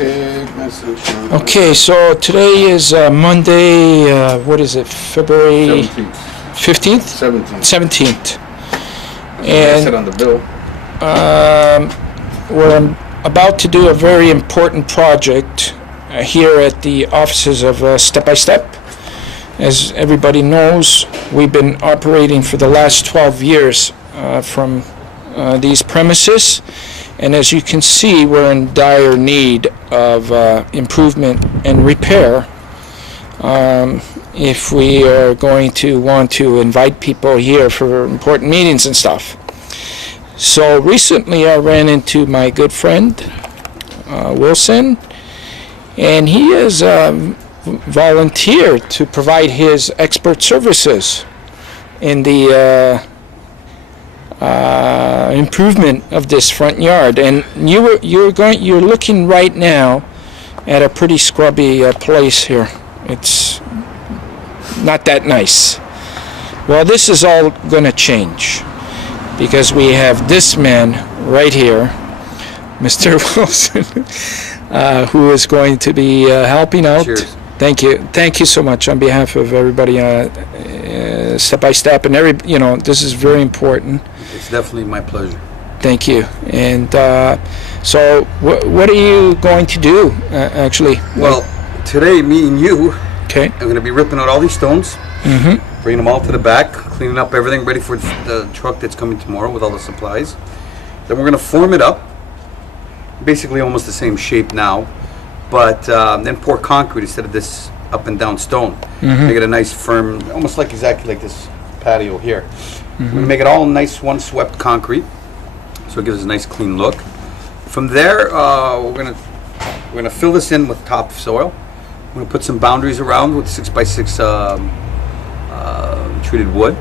Okay, so today is Monday, what is it, February 15th? 17th. And sit on the bill. We're about to do a very important project here at the offices of Step by Step. As everybody knows, we've been operating for the last 12 years from these premises. And as you can see, we're in dire need of improvement and repair if we are going to want to invite people here for important meetings and stuff. So recently I ran into my good friend, Wilson, and he has volunteered to provide his expert services in the improvement of this front yard. And you're looking right now at a pretty scrubby place here. It's not that nice. Well, this is all going to change because we have this man right here, Mr. Wilson, who is going to be helping out. Cheers. Thank you so much on behalf of everybody, Step by Step, and this is very important. It's definitely my pleasure. Thank you. And so what are you going to do, actually? Well, today, me and you, Okay. I'm going to be ripping out all these stones, bringing them all to the back, cleaning up everything, ready for the truck that's coming tomorrow with all the supplies. Then we're going to form it up, basically almost the same shape now, but then pour concrete instead of this up and down stone. Make it a nice firm, almost like exactly like this patio here. We're going to make it all nice one swept concrete, so it gives us a nice clean look. From there, we're going to fill this in with topsoil. We're going to put some boundaries around with 6x6 treated wood,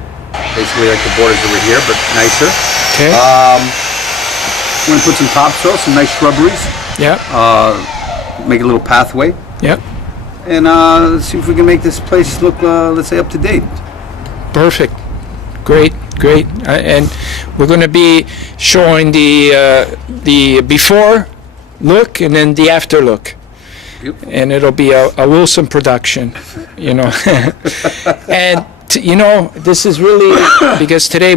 basically like the borders over here, but nicer. Okay. We're going to put some topsoil, some nice shrubberies. Yeah. Make a little pathway. Yep. And see if we can make this place look, let's say, up to date. Perfect. Great. And we're going to be showing the before look and then the after look. Beautiful. And it'll be a Wilson production, And this is really because today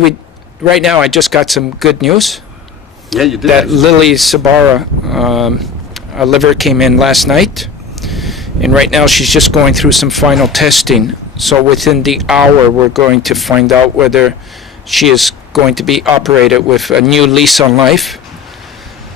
right now I just got some good news. Yeah, you did. That Lily Sabara, a liver came in last night, and right now she's just going through some final testing. So within the hour, we're going to find out whether she is going to be operated with a new lease on life.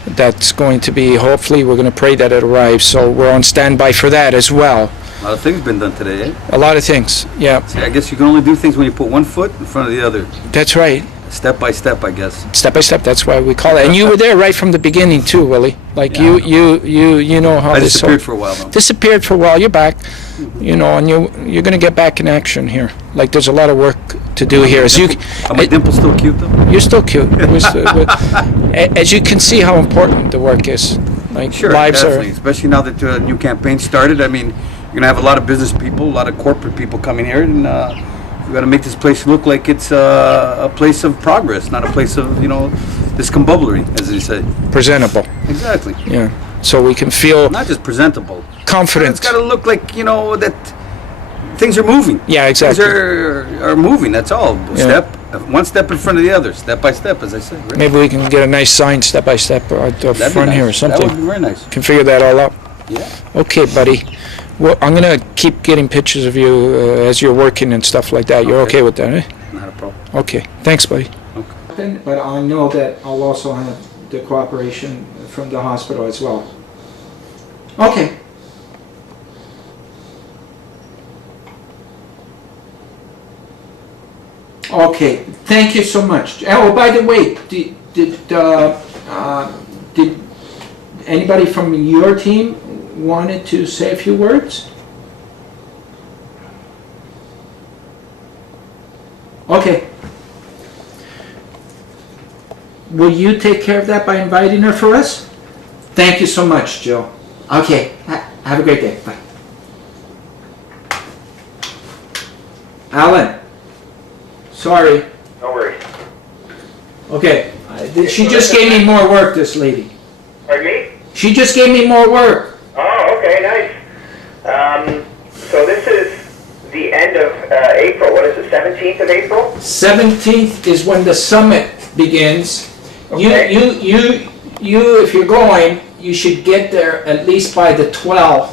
That's going to be, hopefully, we're going to pray that it arrives. So we're on standby for that as well. A lot of things been done today, eh? A lot of things, yeah. See, I guess you can only do things when you put one foot in front of the other. That's right. Step by step, I guess. Step by step, that's why we call it. And you were there right from the beginning too, Willie. Like Yeah, you know how I this disappeared for a while, though. disappeared for a while. You're back, and you're going to get back in action here. Like there's a lot of work to do here. Are my dimples still cute, though? You're still cute. As you can see how important the work is. Like Sure, lives definitely. Especially now that a new campaign started. I mean, you're going to have a lot of business people, a lot of corporate people coming here, and we got to make this place look like it's a place of progress, not a place of, discombobulary, as they say. presentable. Exactly. Yeah. So we can feel Not just presentable. confident. It's got to look like, that things are moving. Yeah, exactly. Things are moving, that's all. Yeah. One step in front of the other, step by step, as I said. Right? Maybe we can get a nice sign step by step at the That'd be front nice. here or something. That would be very nice. Can figure that all out. Yeah. Okay, buddy. Well, I'm going to keep getting pictures of you as you're working and stuff like that. You're okay with that, eh? Not a problem. Okay. Thanks, buddy. Okay. But I know that I'll also have the cooperation from the hospital as well. Okay. Okay. Thank you so much. Oh, by the way, did anybody from your team wanted to say a few words? Okay. Will you take care of that by inviting her for us? Thank you so much, Jill. Okay. Have a great day. Bye. Alan. Sorry. No worries. Okay. She just gave me more work, this lady. Pardon me? She just gave me more work. April. What is it, 17th of April? 17th is when the summit begins. Okay. You, if you're going, you should get there at least by the 12th,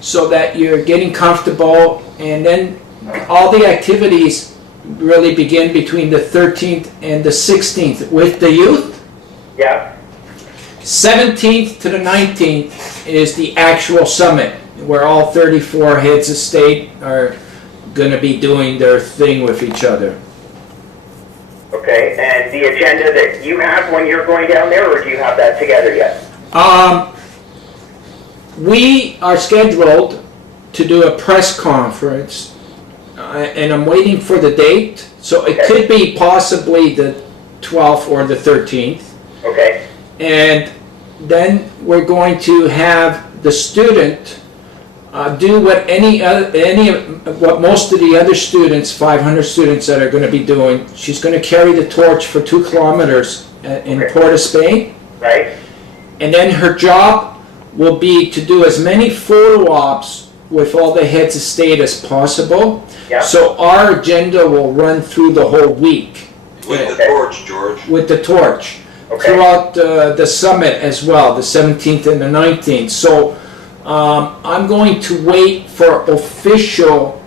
so that you're getting comfortable, and then all the activities really begin between the 13th and the 16th with the youth. Yeah. 17th to the 19th is the actual summit, where all 34 heads of state are going to be doing their thing with each other. Okay, and the agenda that you have when you're going down there, or do you have that together yet? We are scheduled to do a press conference, and I'm waiting for the date, so it could be possibly the 12th or the 13th. Okay. And then we're going to have the student do what what most of the other students, 500 students that are going to be doing. She's going to carry the torch for 2 kilometers in Port of Spain. Right. And then her job will be to do as many photo ops with all the heads of state as possible. Yeah. So our agenda will run through the whole week. With the torch, George. With the torch. Okay. Throughout the summit as well, the 17th and the 19th. So I'm going to wait for official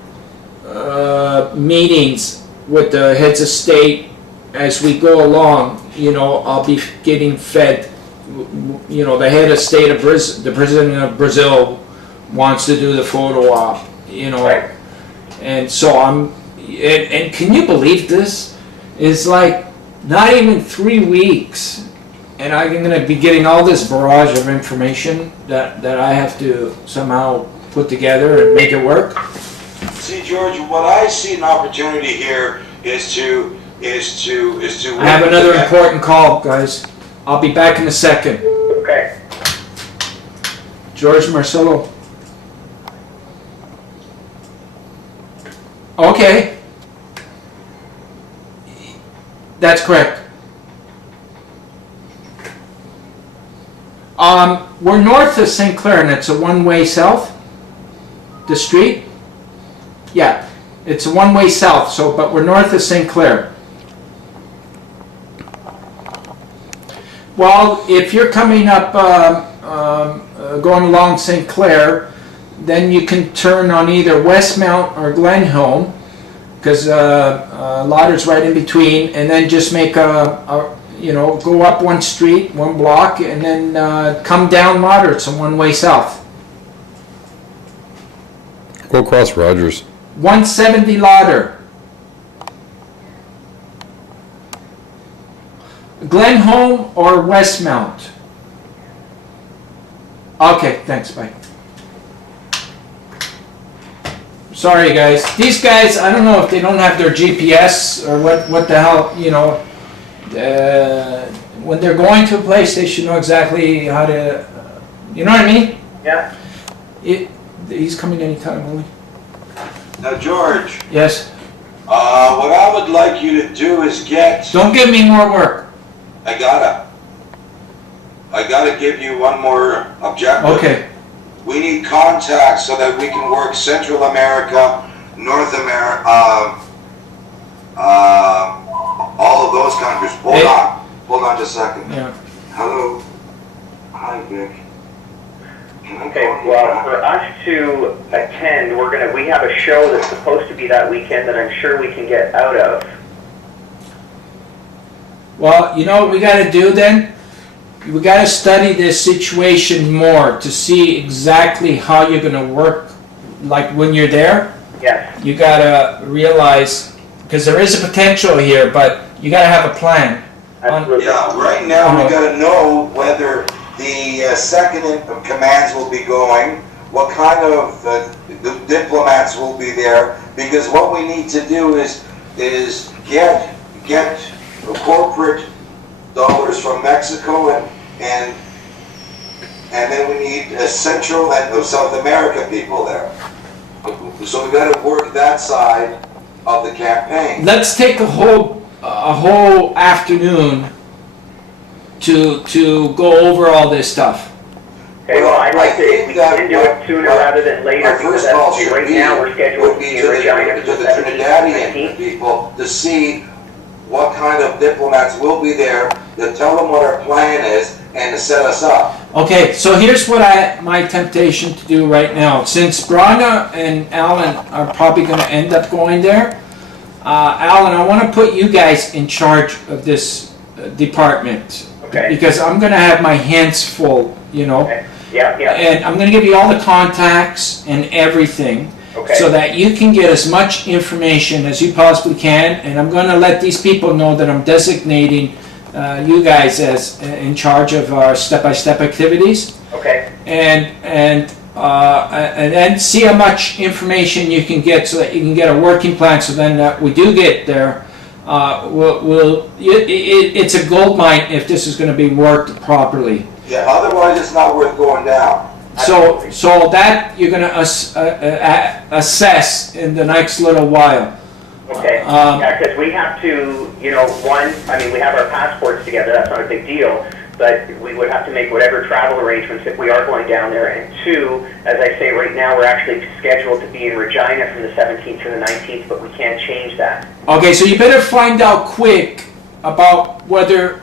meetings with the heads of state as we go along. You know, I'll be getting fed. You know, the head of state of the president of Brazil wants to do the photo op. You know, Right. and so and can you believe this? It's like not even 3 weeks, and I'm going to be getting all this barrage of information that I have to somehow put together and make it work. See, George, what I see an opportunity here is to. I have another important call, guys. I'll be back in a second. Okay. George, Marcello. Okay. That's correct. We're north of St. Clair, and it's a one-way south. The street? Yeah, it's a one-way south, so, but we're north of St. Clair. Well, if you're coming up, going along St. Clair, then you can turn on either Westmount or Glenholm, because Lauder's right in between, and then just make you know, go up one street, one block, and then come down Lauder. It's a one-way south. Go across Rogers. 170 Lauder. Glenholm or Westmount? Okay, thanks, bye. Sorry guys. These guys, I don't know if they don't have their GPS or what the hell, you know. When they're going to a place, they should know exactly how to, you know what I mean? Yeah. He's coming anytime, will he? Now, George, Yes. what I would like you to do is get. Don't give me more work. I gotta give you one more objective. Okay. We need contacts so that we can work Central America, North America, all of those countries. Hold on just a second. Yeah. Hello. Hi, Vic. Can I Okay, call you well, back? for us to attend, we have a show that's supposed to be that weekend that I'm sure we can get out of. Well, you know what we got to do then? We got to study this situation more to see exactly how you're going to work. Like when you're there, Yes. you got to realize, because there is a potential here, but you got to have a plan. Absolutely. Yeah, right now we gotta know whether the second in commands will be going, what kind of diplomats will be there, because what we need to do is get corporate dollars from Mexico and then we need Central and South America people there. So we got to work that side of the campaign. Let's take a whole afternoon to go over all this stuff. Okay, well, I'd like to, if we can do it sooner rather than later, because as right now we're scheduled to be in Regina for the Daddy and people to see what kind of diplomats will be there, to tell them what our plan is, and to set us up. Okay, so here's what my temptation to do right now. Since Bronna and Alan are probably going to end up going there, Alan, I want to put you guys in charge of this department. Okay. Because I'm going to have my hands full, you know. Okay. Yeah, yeah. And I'm going to give you all the contacts and everything. Okay. So that you can get as much information as you possibly can, and I'm going to let these people know that I'm designating you guys as in charge of our step-by-step activities, Okay. and then see how much information you can get, so that you can get a working plan. So then we do get there, it's a gold mine if this is going to be worked properly. Yeah, otherwise it's not worth going down. So that you're going to assess in the next little while. Okay. Yeah, because we have to, you know, one, I mean, we have our passports together, that's not a big deal, but we would have to make whatever travel arrangements if we are going down there. And two, as I say, right now we're actually scheduled to be in Regina from the 17th to the 19th, but we can't change that. Okay, so you better find out quick about whether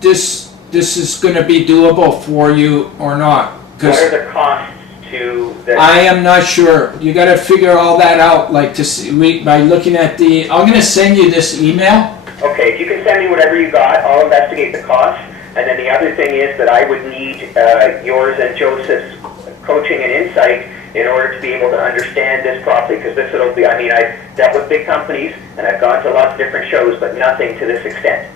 this is going to be doable for you or not. What are the costs to the... I am not sure. You got to figure all that out, like to see, by looking at the. I'm going to send you this email. Okay, if you can send me whatever you got, I'll investigate the costs. And then the other thing is that I would need yours and Joseph's coaching and insight in order to be able to understand this properly, because this will be, I mean, I've dealt with big companies and I've gone to lots of different shows, but nothing to this extent.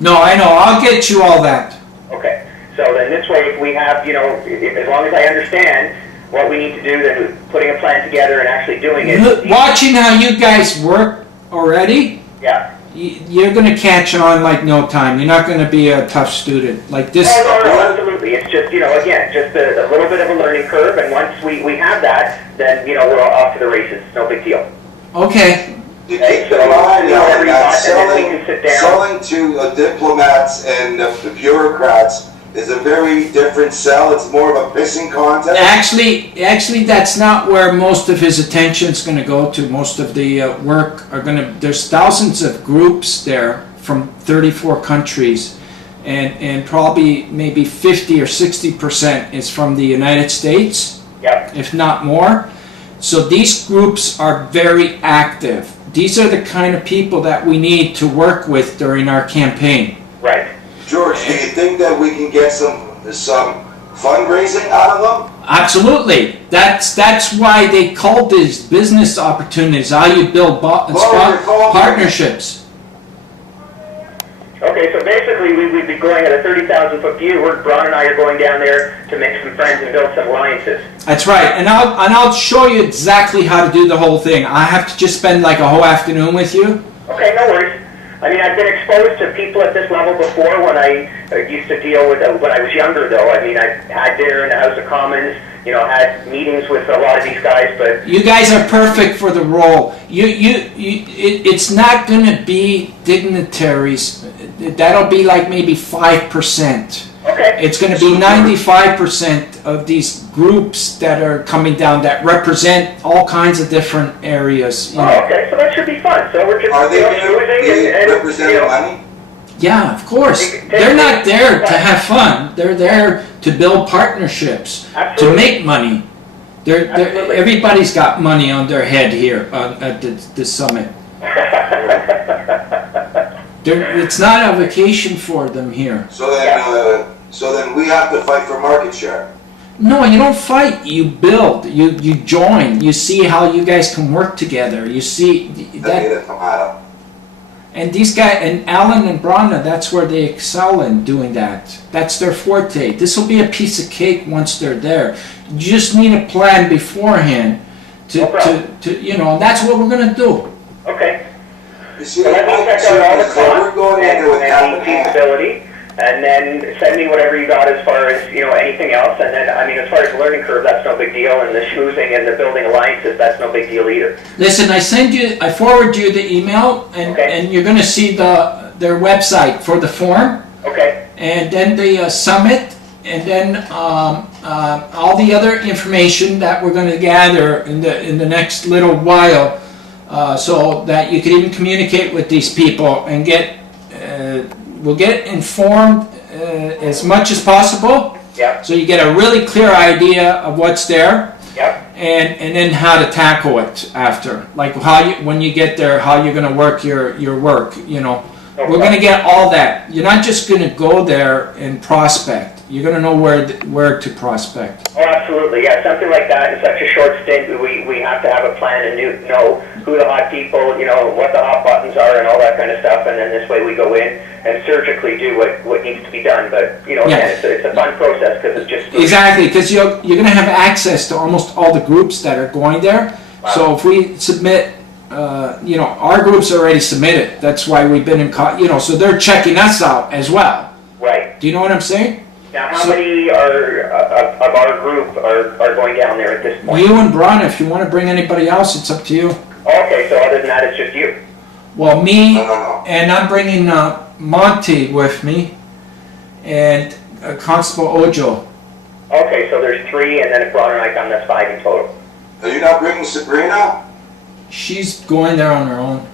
No, I know. I'll get you all that. Okay. So then this way, if we have, you know, as long as I understand what we need to do, then putting a plan together and actually doing it. Watching how you guys work already, Yeah. you're going to catch on like no time. You're not going to be a tough student like this. Oh, no, absolutely. It's just, you know, again, just a little bit of a learning curve, and once we have that, then, you know, we're off to the races. No big deal. Okay. You keep in mind that selling to diplomats and bureaucrats is a very different sell. It's more of a pissing contest. Actually, that's not where most of his attention is going to go to. Most of the work are going to. There's thousands of groups there from 34 countries, and probably maybe 50 or 60% is from the United States, Yep. if not more. So these groups are very active. These are the kind of people that we need to work with during our campaign. Right. George, do you think that we can get some fundraising out of them? Absolutely. That's why they call these business opportunities, how you build partnerships. Okay, so basically we would be going at a 30,000-foot view. Bron and I are going down there to make some friends and build some alliances. That's right, and I'll show you exactly how to do the whole thing. I have to just spend like a whole afternoon with you. Okay, no worries. I mean, I've been exposed to people at this level before when I used to deal with, when I was younger though. I mean, I had dinner in the House of Commons, you know, had meetings with a lot of these guys, but... You guys are perfect for the role. It's not going to be dignitaries. That'll be like maybe 5%. Okay. It's going to be 95% of these groups that are coming down that represent all kinds of different areas. You know. Oh, okay, so that should be fun. So we're just, are they representing money? Yeah, of course. They're not there to have fun. They're there to build partnerships, to make money. Everybody's got money on their head here at the summit. It's not a vacation for them here. So then we have to fight for market share. No, you don't fight. You build. You join. You see how you guys can work together. You see that. And these guys, and Alan and Bronna, that's where they excel in doing that. That's their forte. This will be a piece of cake once they're there. You just need a plan beforehand to you know, and that's what we're going to do. Okay. You see, so let me check out all the costs and feasibility, and then send me whatever you got as far as, you know, anything else. And then, I mean, as far as the learning curve, that's no big deal, and the schmoozing and the building alliances, that's no big deal either. Listen, I forward you the email, and you're going to see their website for the form. Okay. And then the summit, and then all the other information that we're going to gather in the next little while. so that you can even communicate with these people and we'll get informed as much as possible. Yep. So you get a really clear idea of what's there. Yep. And then how to tackle it after, like when you get there, how you're going to work your work. You know, we're going to get all that. You're not just going to go there and prospect. You're going to know where to prospect. Oh, absolutely. Yeah, something like that in such a short stint, we have to have a plan and know who the hot people, you know, what the hot buttons are and all that kind of stuff. And then this way we go in and surgically do what needs to be done. But, you know, again, it's a fun process because it's just... Exactly, because you're going to have access to almost all the groups that are going there. Wow. So if we submit, you know, our group's already submitted. That's why we've been in, you know, so they're checking us out as well. Right. Do you know what I'm saying? Now, how many of our group are going down there at this point? You and Bronna. If you want to bring anybody else, it's up to you. Okay, so other than that, it's just you. Well, me, and I'm bringing Monty with me, and Constable Ojo. Okay, so there's 3, and then if Ron and I come, that's 5 in total. Are you not bringing Sabrina? She's going there on her own.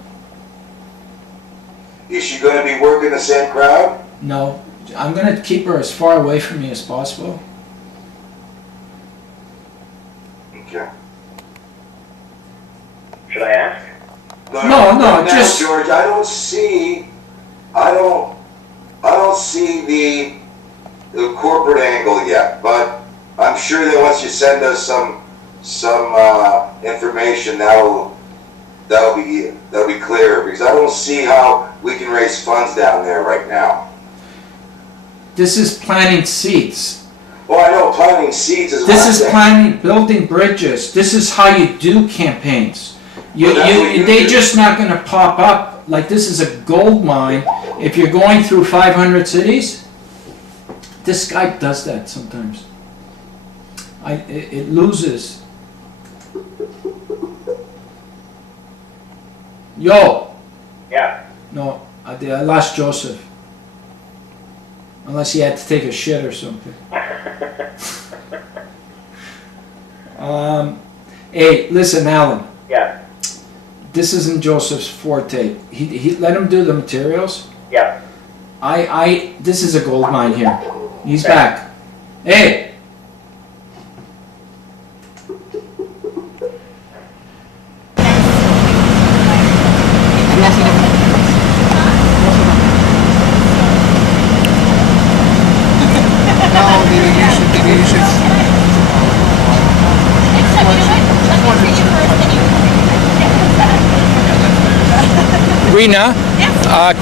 Is she going to be working the same crowd? No, I'm going to keep her as far away from me as possible. Okay. Should I ask? No, now, just George. I don't see the corporate angle yet, but I'm sure that once you send us some information, that'll be clear, because I don't see how we can raise funds down there right now. This is planting seeds. Well, I know planting seeds is. This is planting, building bridges. This is how you do campaigns. They're just not going to pop up. Like, this is a gold mine. If you're going through 500 cities, this guy does that sometimes. It loses. Yo. Yeah. No, I lost Joseph. Unless he had to take a shit or something. Hey, listen, Alan. Yeah. This isn't Joseph's forte. He let him do the materials. Yeah. This is a gold mine here. He's back. Hey. Rena,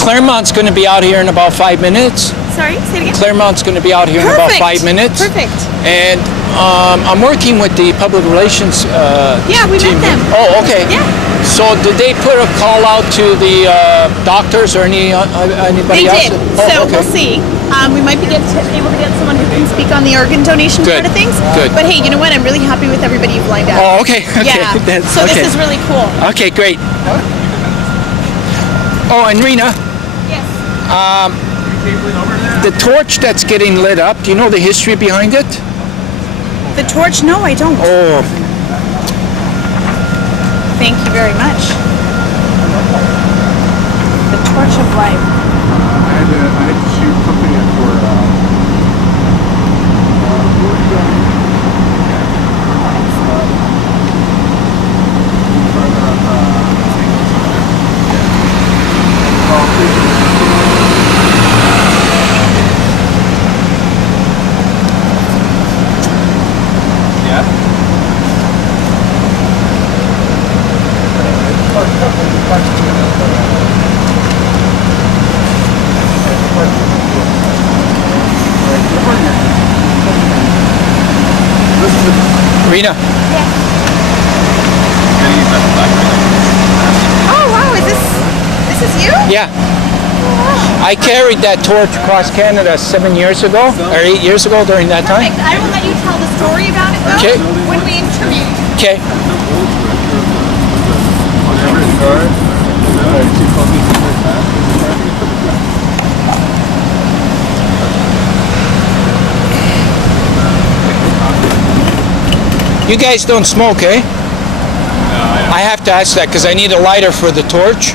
Claremont's going to be out here in about 5 minutes. Sorry, say it again. Claremont's going to be out here in about 5 minutes. Perfect. And I'm working with the public relations yeah, we team. met them. Oh, okay. Yeah. So did they put a call out to the doctors or anybody else? They did. Oh, so okay. we'll see. We might be able to get someone who can speak on the organ donation part of things. Good. But hey, you know what? I'm really happy with everybody you've lined up. Oh, okay. Yeah. So this is really cool. Okay, great. Oh, and Rena, Yes. the torch that's getting lit up, do you know the history behind it? The torch? No, I don't. Oh, Thank you very much. The torch of life. I had to shoot something for Rena. Oh wow, is this is you? Yeah. I carried that torch across Canada 7 years ago, or 8 years ago during that time. Perfect. I will let you tell the story about it though Okay. when we interview. Okay. You guys don't smoke, eh? I have to ask that because I need a lighter for the torch.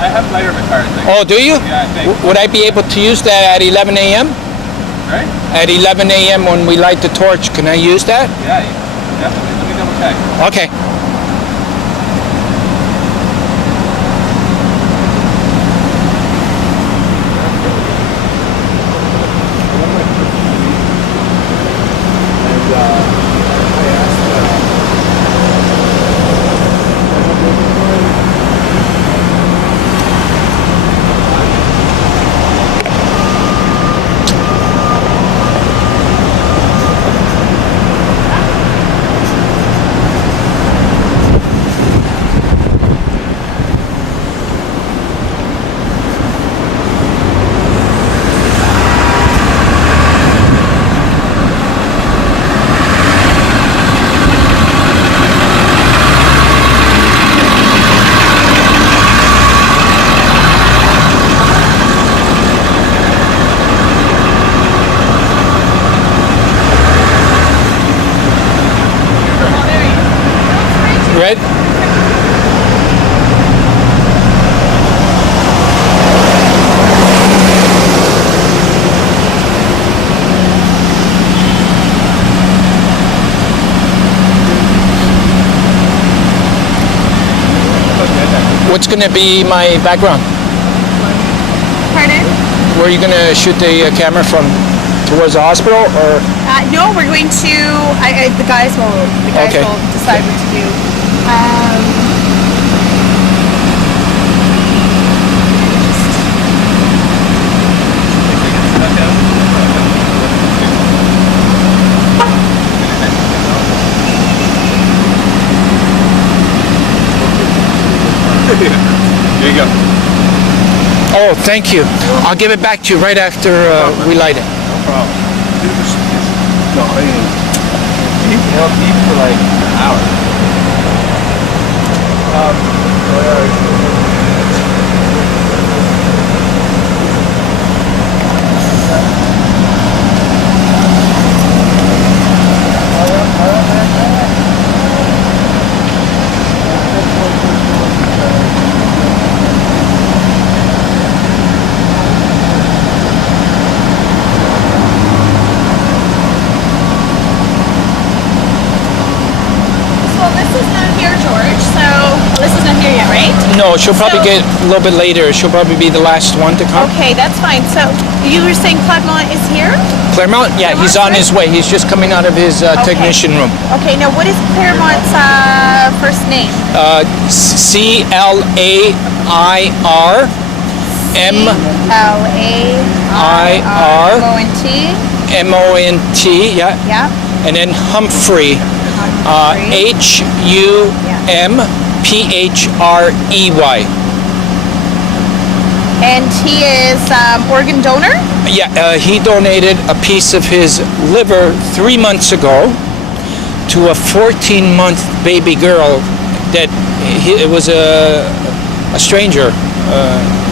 I have lighter in my car, I think. Oh, do you? Yeah, I think. Would I be able to use that at 11 a.m.? Right? At 11 a.m. when we light the torch, can I use that? Yeah, definitely. Let me double check. Okay. Red? What's going to be my background? Pardon? Where are you going to shoot the camera from? Towards the hospital, or? No, we're going to. The guys will. Okay. Will decide what to do. Here you go. Oh, thank you. I'll give it back to you right after we light it. No problem. Dude, it's dying. He'll keep for like an hour. No, she'll probably get a little bit later. She'll probably be the last one to come. Okay, that's fine. So you were saying Claremont is here? Claremont? Yeah, he's on his way. He's just coming out of his technician room. Okay, now what is Claremont's first name? C-L-A-I-R C-L-A-I-R M-O-N-T M-O-N-T, yeah. Yeah. And then Humphrey. H-U-M-P-H-R-E-Y. And he is organ donor? Yeah, he donated a piece of his liver 3 months ago to a 14-month baby girl that it was a stranger.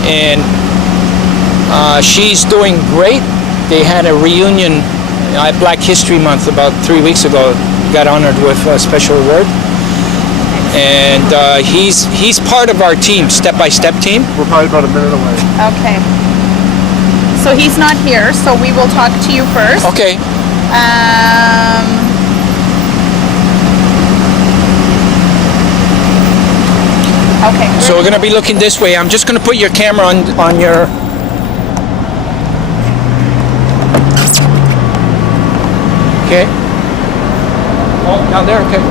And she's doing great. They had a reunion at Black History Month about 3 weeks ago. Got honored with a special award. And he's part of our team, step-by-step team. We're probably about a minute away. Okay. So he's not here, so we will talk to you first. Okay. Okay. So we're gonna be looking this way. I'm just gonna put your camera on your. Okay. Oh, down there. Okay.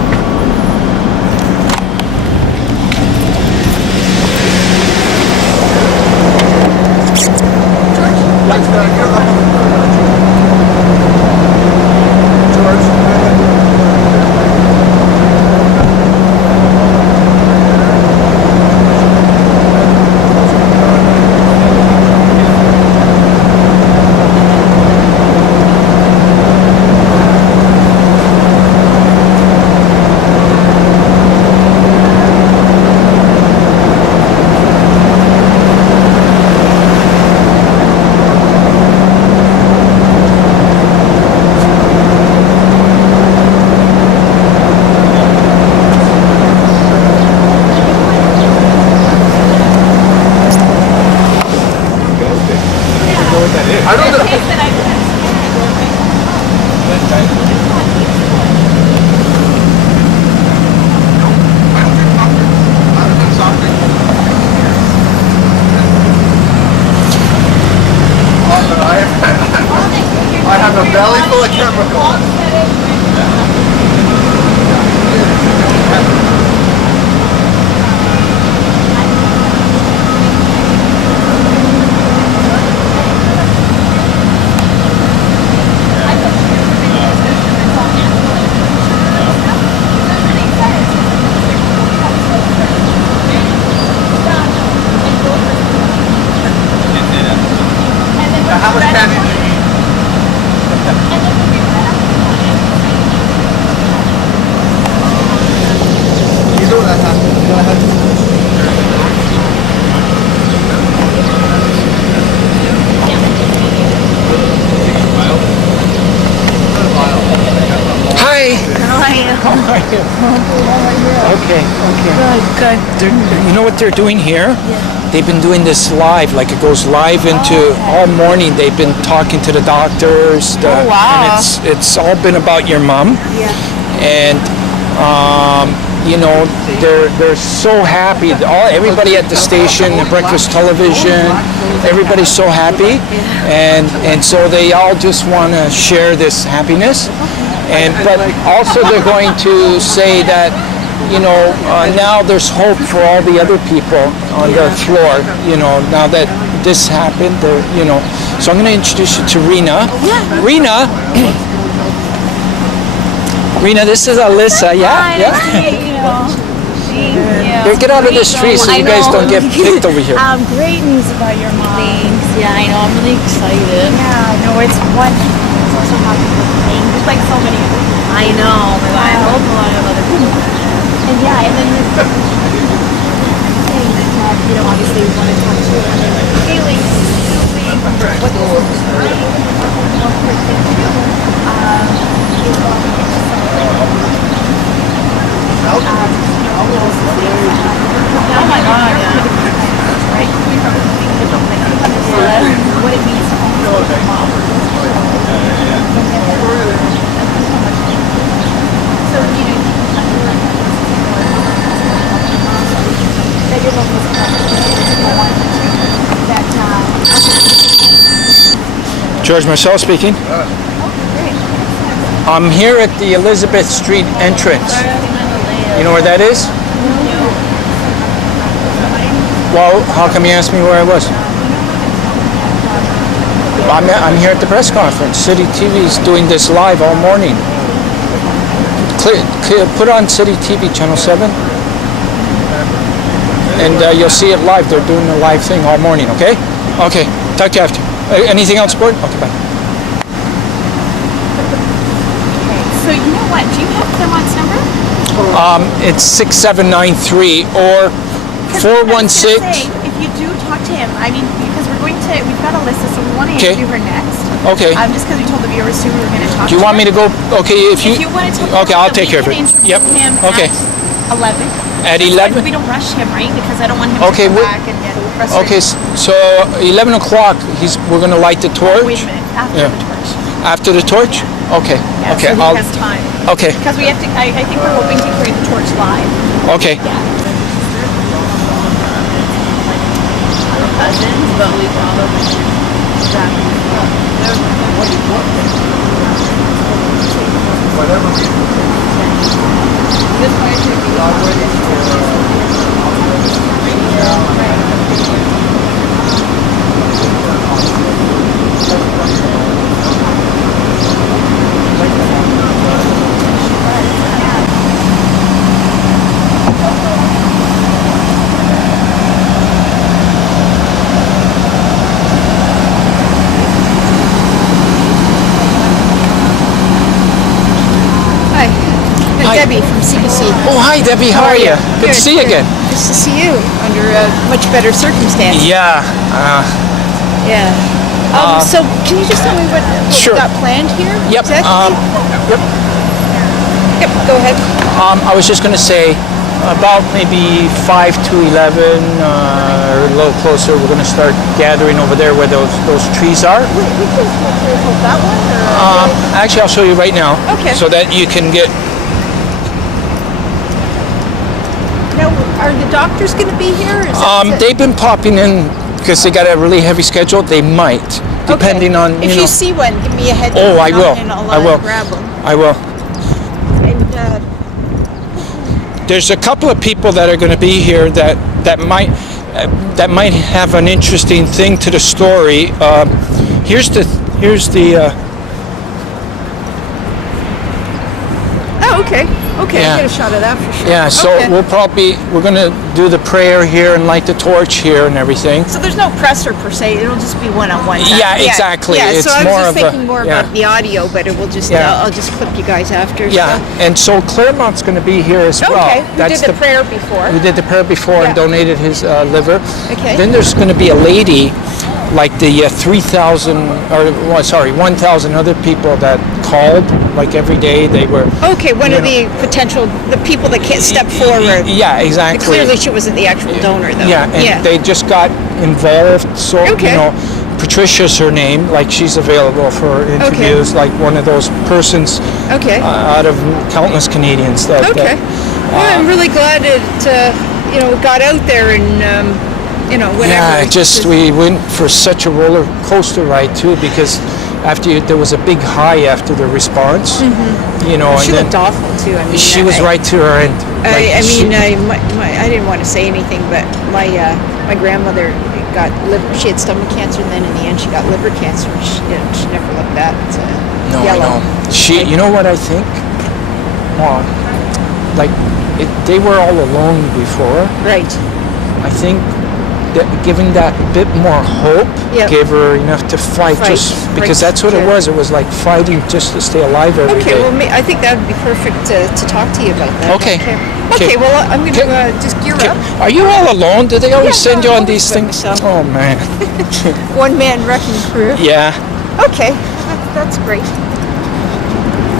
Okay. Good. You know what they're doing here? Yeah. They've been doing this live, like it goes live into all morning. They've been talking to the doctors. And it's all been about your mom. Yeah. And you know, they're so happy. Everybody at the station, the breakfast television, everybody's so happy, and so they all just want to share this happiness. But also they're going to say that, you know, now there's hope for all the other people on the floor. You know, now that this happened, you know. So I'm going to introduce you to Rena. Rena, this is Alyssa. Yeah. Here, get out of this tree so you guys don't get picked over here. Great news about your mom. Thanks. Yeah, I know. I'm really excited. Yeah, no, it's wonderful. I'm so happy with Maine. There's like so many other people. I know. But I hope a lot of other people. And yeah, and then there's things that, you know, obviously we want to talk to you and then feeling, what this is like, more important thing to do. Oh my God, yeah. Right? What it means to own your mom. So, you know, that your mom was that George Marcello speaking. I'm here at the Elizabeth Street entrance. You know where that is? Well, how come you asked me where I was? I'm here at the press conference. City TV's doing this live all morning. Put on City TV Channel 7 and you'll see it live. They're doing a live thing all morning, okay? Okay, talk to you after. Anything else, Gordon? Okay, bye. So you know what? Do you have Clermont's number? It's 6793 or 416. If you do talk to him, I mean, because we've got Alyssa, so we want to Okay. interview her next. Okay. Just because we told the viewers too, we were going to talk. Do you want me to go? Okay, if you want to tell okay, I'll take care of it. Yep. Him Okay. At 11. At 11? We don't rush him, right? Because I don't want him Okay, to come back and get frustrated. Okay, so 11 o'clock, we're going to light the torch. Wait a minute. After the torch. After the torch? Okay. Yeah, Okay. So he has time. Okay. Because we have to. I think we're hoping to create the torch live. Okay. Yeah. Cousins, but we probably Hi. Debbie from CBC. Oh, hi, Debbie. How are you? Good to see you again. Nice to see you under much better circumstances. Yeah. Yeah. So can you just tell me what Sure. you got planned here? Yep. Exactly? Yep. Yep. Go ahead. I was just going to say about maybe 5 to 11 or a little closer, we're going to start gathering over there where those trees are. We can hold that one. Actually, I'll show you right now. Okay. So that you can get. Now, are the doctors going to be here? Or is that They've been popping in because they got a really heavy schedule. They might, depending on If you see one, give me a heads up. Oh, I will. And I'll I will. grab them. I will. And There's a couple of people that are going to be here that might have an interesting thing to the story. Here's the. oh, okay. Okay, Yeah. I'll get a shot of that for sure. Yeah, so Okay. we're going to do the prayer here and light the torch here and everything. So there's no presser per se. It'll just be one-on-one. Yeah, exactly. Yeah, It's so I more was of just a- thinking more yeah. about the audio, but it will just. Yeah. I'll just clip you guys after. Yeah, and so Claremont's going to be here as So. well. Okay, we did the prayer before. We did the prayer before and Yeah. donated his liver. Okay. Then there's going to be a lady like the 3,000 or 1,000 other people that called like every day. They were Okay, one of the potential, the people that can't step forward. Yeah, exactly. Clearly she wasn't the actual donor, though. Yeah, and they just got involved. So Okay. you know, Patricia's her name. Like she's available for interviews. Like one of those persons Okay. out of countless Canadians. That, Okay. Well, I'm really glad it, you know, got out there and, you know, whatever. Yeah, we went for such a roller coaster ride too, because there was a big high after the response. You know, She and looked awful too. I mean, she was right to her end. I didn't want to say anything, but my grandmother she had stomach cancer, and then in the end she got liver cancer. She never looked that yellow. I know. You know what I think? Well, they were all alone before. Right. I think that giving that bit more hope gave her enough to fight just because that's what it was. It was like fighting just to stay alive every day. Okay, well, I think that would be perfect to talk to you about that. Okay. Okay, well, I'm going to just gear up. Are you all alone? Do they always Yeah, send no, you on I'm these always things? by myself. Oh, man. One-man wrecking crew. Yeah. Okay, that's great.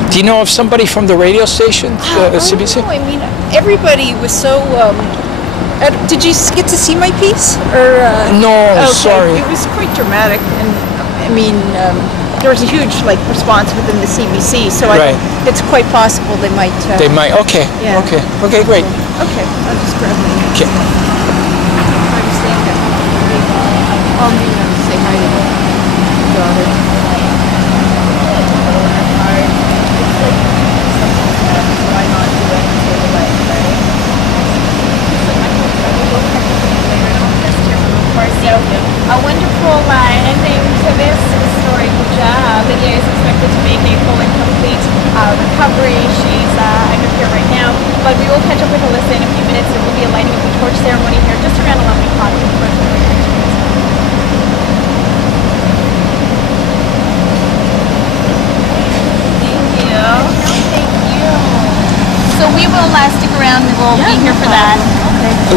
Do you know of somebody from the radio station, CBC? I mean, everybody was so... did you get to see my piece? Or No, sorry. It was quite dramatic, and I mean, there was a huge response within the CBC, so it's quite possible they might. They might. Okay. Yeah. Okay, great. Okay, I'll just grab it. Okay. I'll say hi to the daughter. So, a wonderful ending to this historical job. Lydia is expected to make a full and complete recovery. She's under here right now, but we will catch up with Alyssa in a few minutes. There will be a lighting of the torch ceremony here just around 11 o'clock. Thank you. Thank you. So we will stick around and we'll be here for that.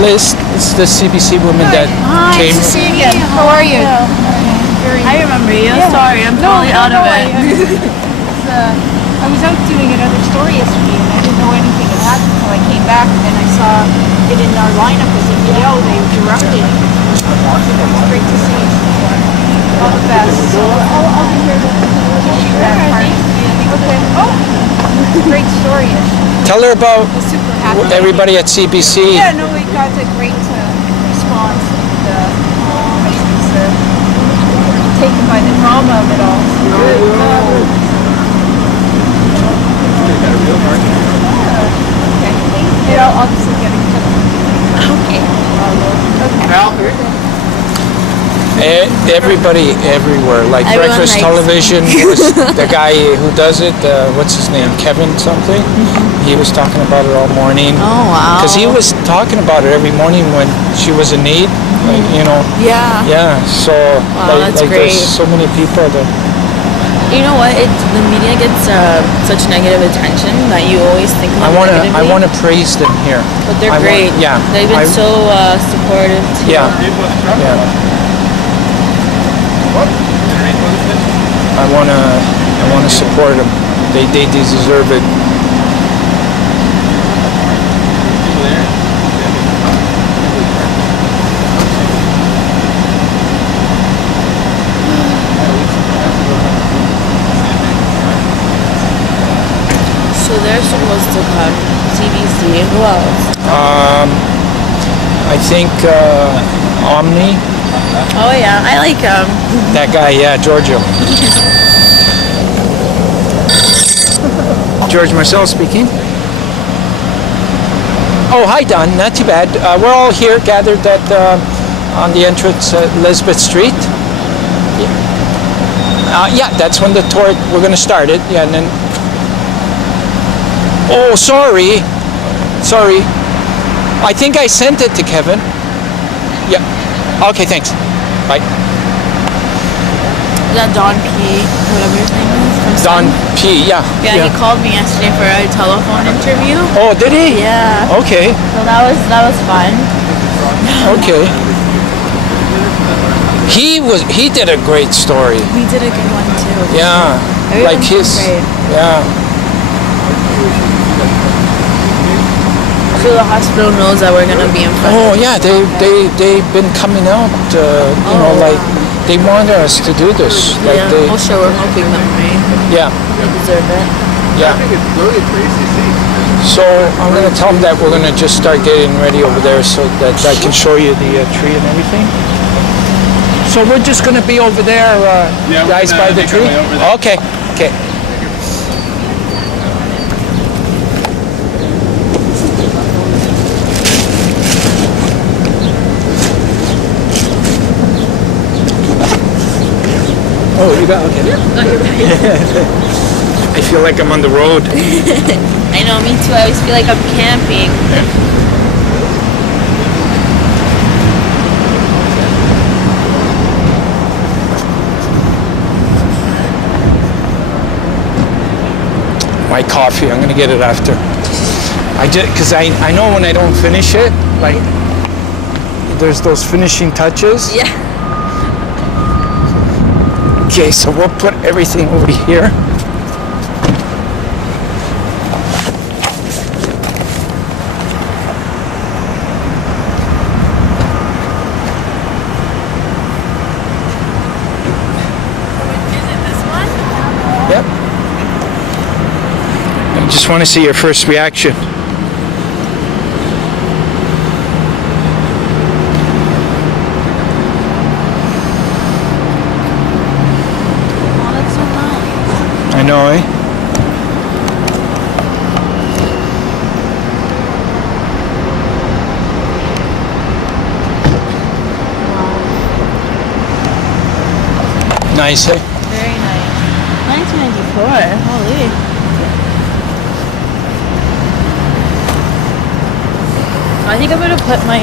Liz, it's the CBC woman that came. Nice to see you again. How are you? I remember you. Sorry, I'm totally out of it. I was out doing another story yesterday, and I didn't know anything had happened until I came back, and then I saw it in our lineup as a video. They erupted. It's great to see. All the best. So I'll be here to shoot that part. Okay. Oh, great story. Tell her about Super happy. everybody at CBC. Yeah, no, we got a great response, and I was taken by the drama of it all. Okay. I'll just get it. Okay. Everybody everywhere, like Everyone breakfast likes- television. Was the guy who does it, what's his name, Kevin something? He was talking about it all morning. Oh, wow. Because he was talking about it every morning when she was in need, like, you know. Yeah. Yeah. So that's there's great. so many people that. You know what? The media gets such negative attention that you always think of I them wanna negatively. praise them here. But they're I great. Want, yeah. They've been so supportive too. Yeah. Yeah. I wanna support them. They deserve it. So they're supposed to come. CBC and who else? I think Omni. Oh yeah, I like That guy, yeah, Giorgio. George Marcello speaking. Oh, hi, Don. Not too bad. We're all here gathered on the entrance at Elizabeth Street. Yeah, that's when the tour, we're going to start it. Yeah, and then... Oh, sorry. I think I sent it to Kevin. Yeah. Okay, thanks. Bye. Is that Don P, whatever his name is? Don P, yeah. Yeah, he called me yesterday for a telephone interview. Oh, did he? Yeah. Okay. So that was fun. Okay. He did a great story. We did a good one too. Yeah, like Everyone's his. great. Yeah. So the hospital knows that we're gonna be in front. Oh yeah, they've been coming out. You know, like they wanted us to do this. Like Yeah, they. well, sure, we're helping them, right? Yeah. They deserve it. Yeah. I think it's really crazy to see. So I'm gonna tell them that we're gonna just start getting ready over there, so that I can show you the tree and everything. So we're just gonna be over there, Yeah, we're guys, gonna by the make our tree. way over there. Okay. Okay. Oh, you got okay. I feel like I'm on the road. I know, me too. I always feel like I'm camping. My coffee, I'm gonna get it after. Because I know when I don't finish it, like there's those finishing touches. Yeah. Okay, so we'll put everything over here. Is it this one? Yep. I just want to see your first reaction. Oh, that's so nice. I know, eh? Nice, eh? Very nice. 1994. Holy. I think I'm gonna put my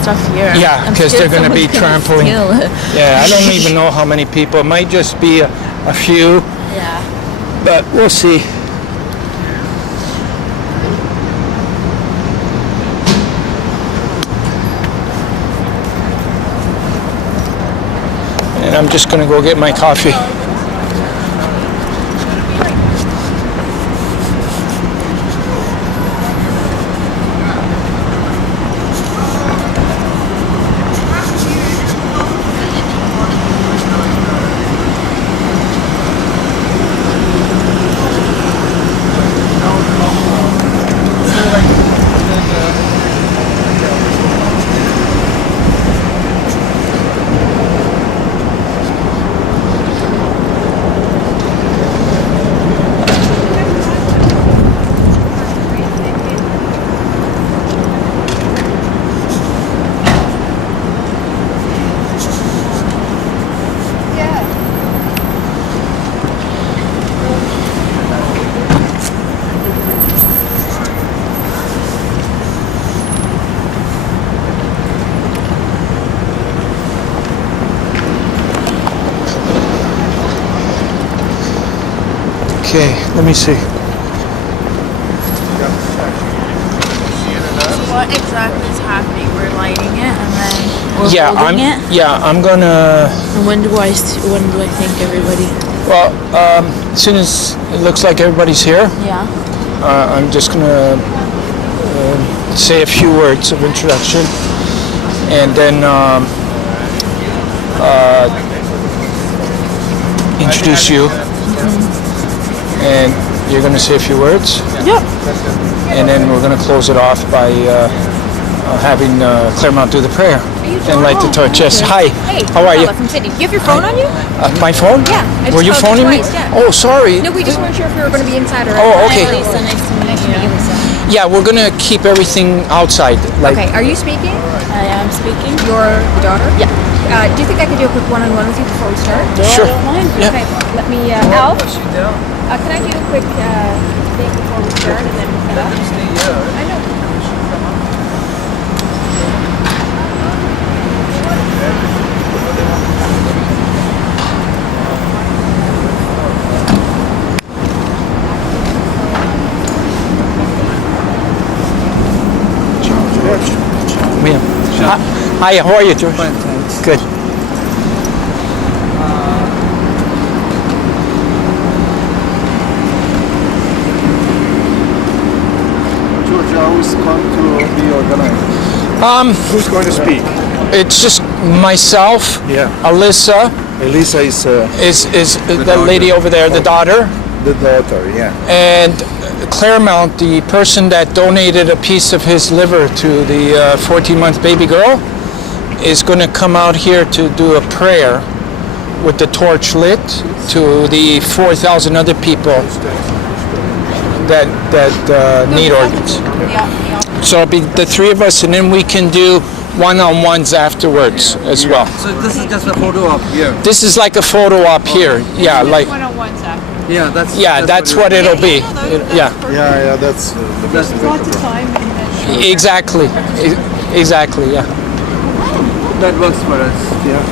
stuff here. Yeah, I'm 'cause scared they're gonna be someone's gonna trampling. steal it. Yeah, I don't even know how many people. It might just be a few, Yeah. but we'll see. And I'm just gonna go get my coffee. Okay, let me see. So what exactly is happening? We're lighting it and then we're holding it. I'm gonna. And when do I thank everybody? Well, as soon as it looks like everybody's here, Yeah. I'm just gonna say a few words of introduction, and then introduce you, and you're gonna say a few words. Yep. And then we're going to close it off by having Claremont do the prayer and light the torch. Yes. Hi. Hey, How are you? From Sydney. Do you have your phone on you? My phone? Yeah, I just Were you called you phoning me? twice, yeah. Oh, sorry. No, we just weren't sure if we were going to be inside or Oh, okay. Hi, Lisa. Nice to meet you. Yeah, we're going to keep everything outside. Like, Okay, are you speaking? I am speaking. Your daughter? Yeah. Do you think I could do a quick one-on-one with you before we start? Sure. I don't mind. Yeah. Okay, let me, Al, can I do a quick thing before we start and then we'll get up? I know. Yeah. Hi, how are you, George? Good. is going to be organized? Who's going to speak? It's just myself, Yeah. Alyssa, Elisa is is the daughter. lady over there, the daughter, the daughter, yeah. and Claremont, the person that donated a piece of his liver to the 14-month baby girl, is going to come out here to do a prayer with the torch lit to the 4,000 other people that need organs. So it'll be the three of us, and then we can do one-on-ones afterwards as well. So this is just a photo op here. This is like a photo op here. Yeah, like One-on-ones after. Yeah, that's what it'll be. Yeah, Yeah, that's the best way Lots to of go. time and then exactly, exactly. Yeah. that works for us. Yeah.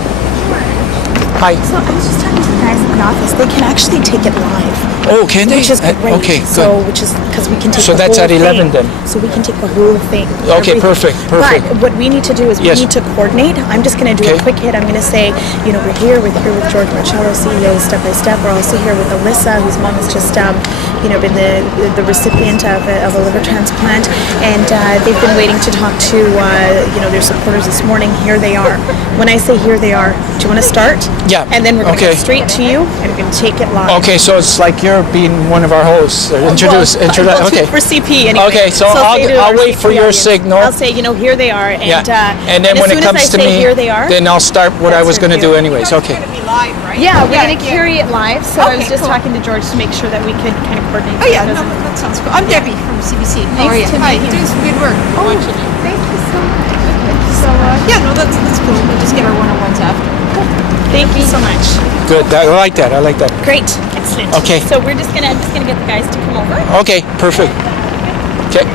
Hi. So I was just talking to the guys in the office. They can actually take it live. Oh, can they? Which is great. Okay, So, good. which is because we can take So the that's whole at 11 thing. then? So we can take the whole thing. Okay, everything. perfect. But what we need to do is Yes. we need to coordinate. I'm just going to do Okay. a quick hit. I'm going to say, we're here with George Marcello, CEO of Step by Step. We're also here with Alyssa, whose mom has just, been the recipient of a liver transplant, and they've been waiting to talk to, their supporters this morning. Here they are. When I say here they are, do you want to start? Yeah. And then we're going to Okay. go straight to you, and we're going to take it live. Okay, so it's like you're being one of our hosts. Introduce. Well, Okay. for CP anyway. Okay, so say to I'll our wait CP for your audience, signal. I'll say, here they are, and Yeah. And then as when it soon comes as I to say me, here they are, then I'll start what I That's was going to your do cue. anyways. Okay. it's gonna be live, right? yeah, we're going to carry it live. So I was just talking to George to make sure that we could kind of coordinate. Oh so yeah, it no, doesn't- that sounds cool. I'm Debbie from CBC. How are you? to Hi, meet you. doing some good work. Thank you so much. So Yeah, no, that's cool. We'll just get our one-on-ones after. thank you so much. Good. I like that. I like that. Great, excellent. Okay. So I'm just gonna get the guys to come over. Okay. Perfect. Okay.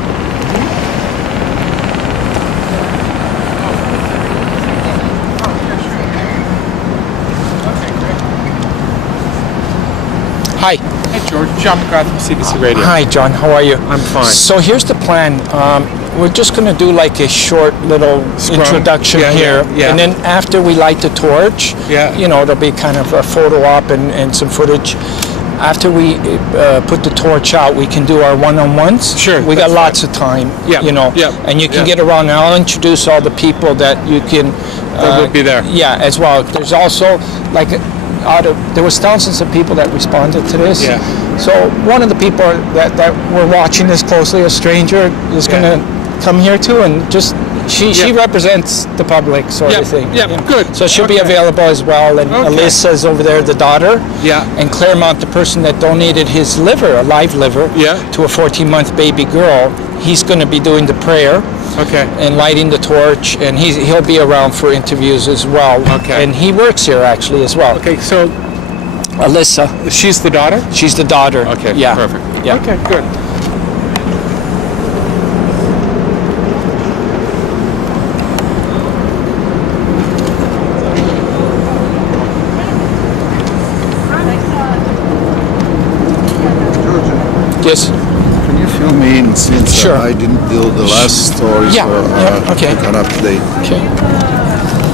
Hi. Hi, George. John McGrath from CBC Radio. Hi, John. How are you? I'm fine. So here's the plan. We're just going to do like a short little Scrum. introduction Yeah, here. yeah. And then after we light the torch, Yeah. there'll be kind of a photo op and some footage. After we put the torch out, we can do our one-on-ones. Sure, We got that's lots of time, Yeah, yeah, and you can yeah. get around. And I'll introduce all the people that you can... That will be there. Yeah, as well. There's also, like, there was thousands of people that responded to this. Yeah. So one of the people that were watching this closely, a stranger, is Yeah. going to come here too, and just she represents the public sort Yeah, of thing. yeah, good. So she'll be Okay. available as well. And Okay. Alyssa's over there, the daughter. Yeah. And Claremont, the person that donated his liver, a live liver, Yeah. to a 14-month baby girl, he's going to be doing the prayer Okay. and lighting the torch, and he'll be around for interviews as well. Okay. And he works here actually as well. Okay, so Alyssa, she's the daughter? she's the daughter. Okay, Yeah. perfect. Yeah. Okay, good. Yes. Can you fill me in since Sure. I didn't do the last story? Yeah, So, yeah, okay. I can update. Okay.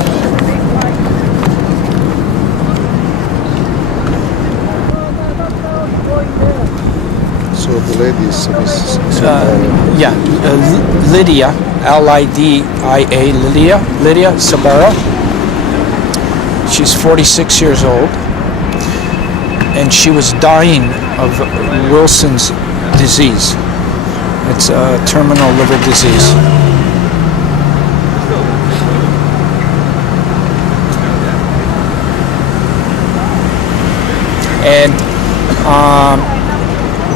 So the lady is Yeah. Lidia, Lidia, Lydia Sabara. She's 46 years old, and she was dying of Wilson's disease. It's a terminal liver disease. And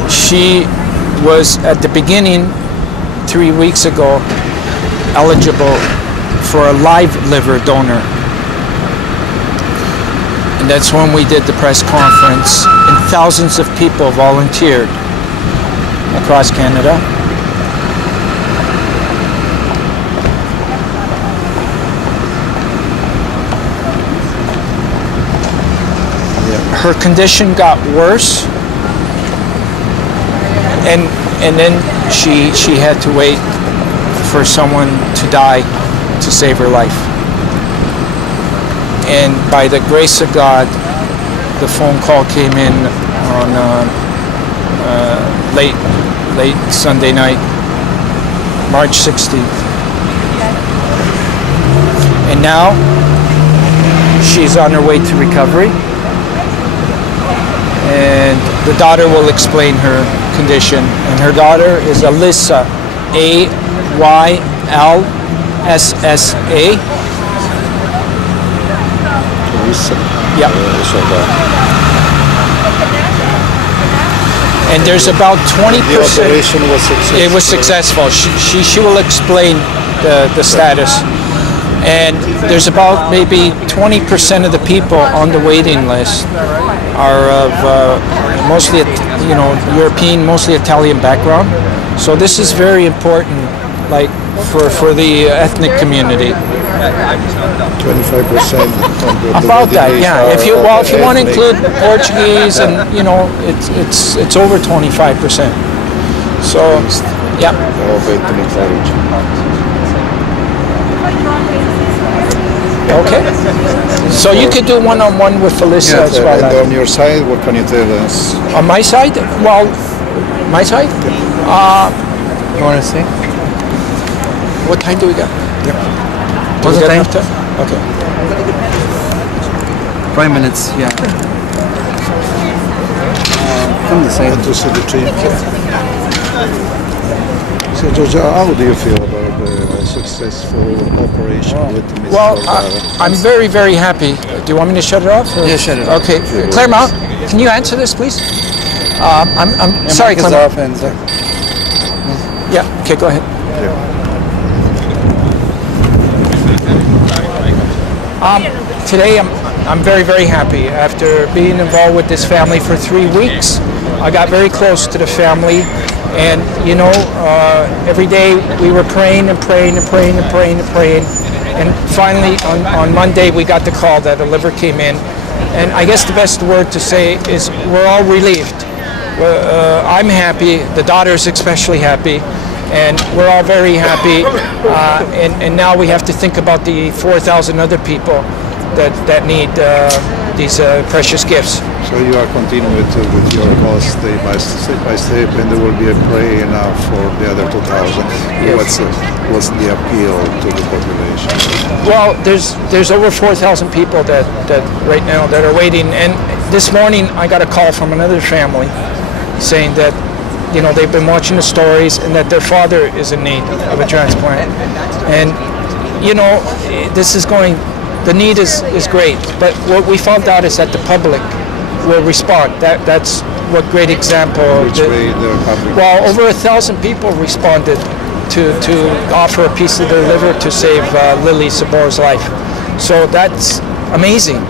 she was at the beginning 3 weeks ago eligible for a live liver donor, and that's when we did the press conference, and thousands of people volunteered across Canada. Her condition got worse, and then she had to wait for someone to die to save her life. And by the grace of God, the phone call came in on late Sunday night, March 16th. And now she's on her way to recovery. And the daughter will explain her condition. And her daughter is Alyssa, A-Y-L-S-S-A. Yeah. And there's about 20%. The operation was successful. It was successful. She will explain the status. And there's about maybe 20% of the people on the waiting list are of mostly, European, mostly Italian background. So this is very important, like for the ethnic community. 25% about that, yeah. If you want to include Portuguese, and it's over 25%. So, yeah. Okay. So you could do one-on-one with Alyssa as well. And on your side, what can you tell us? On my side? Well, my side? You want to say? What time do we got? Yep. What's the time? Okay. 5 minutes, yeah. From the side. To see the team. So, Georgia, how do you feel about the successful operation with Ms. Well, Barbara? I'm very, very happy. Do you want me to shut it off? Yeah, shut it off. Okay. Claremont, can you answer this, please? I'm sorry, Claremont. Yeah, okay, go ahead. Today I'm very, very happy. After being involved with this family for 3 weeks, I got very close to the family, and every day we were praying and praying and praying and praying and praying, and finally on Monday we got the call that a liver came in, and I guess the best word to say is we're all relieved. I'm happy, the daughter's especially happy, and we're all very happy, and now we have to think about the 4,000 other people that need these precious gifts. So you are continuing with your cause step by step, and there will be a prayer now for the other 2,000. Yes. What's the appeal to the population? Well, there's over 4,000 people that right now that are waiting, and this morning I got a call from another family saying that they've been watching the stories and that their father is in need of a transplant, and this is going. The need is great, but what we found out is that the public will respond. That's what great example. Which way the public? Well, over 1,000 people responded to offer a piece of their liver to save Lily Sabor's life. So that's amazing,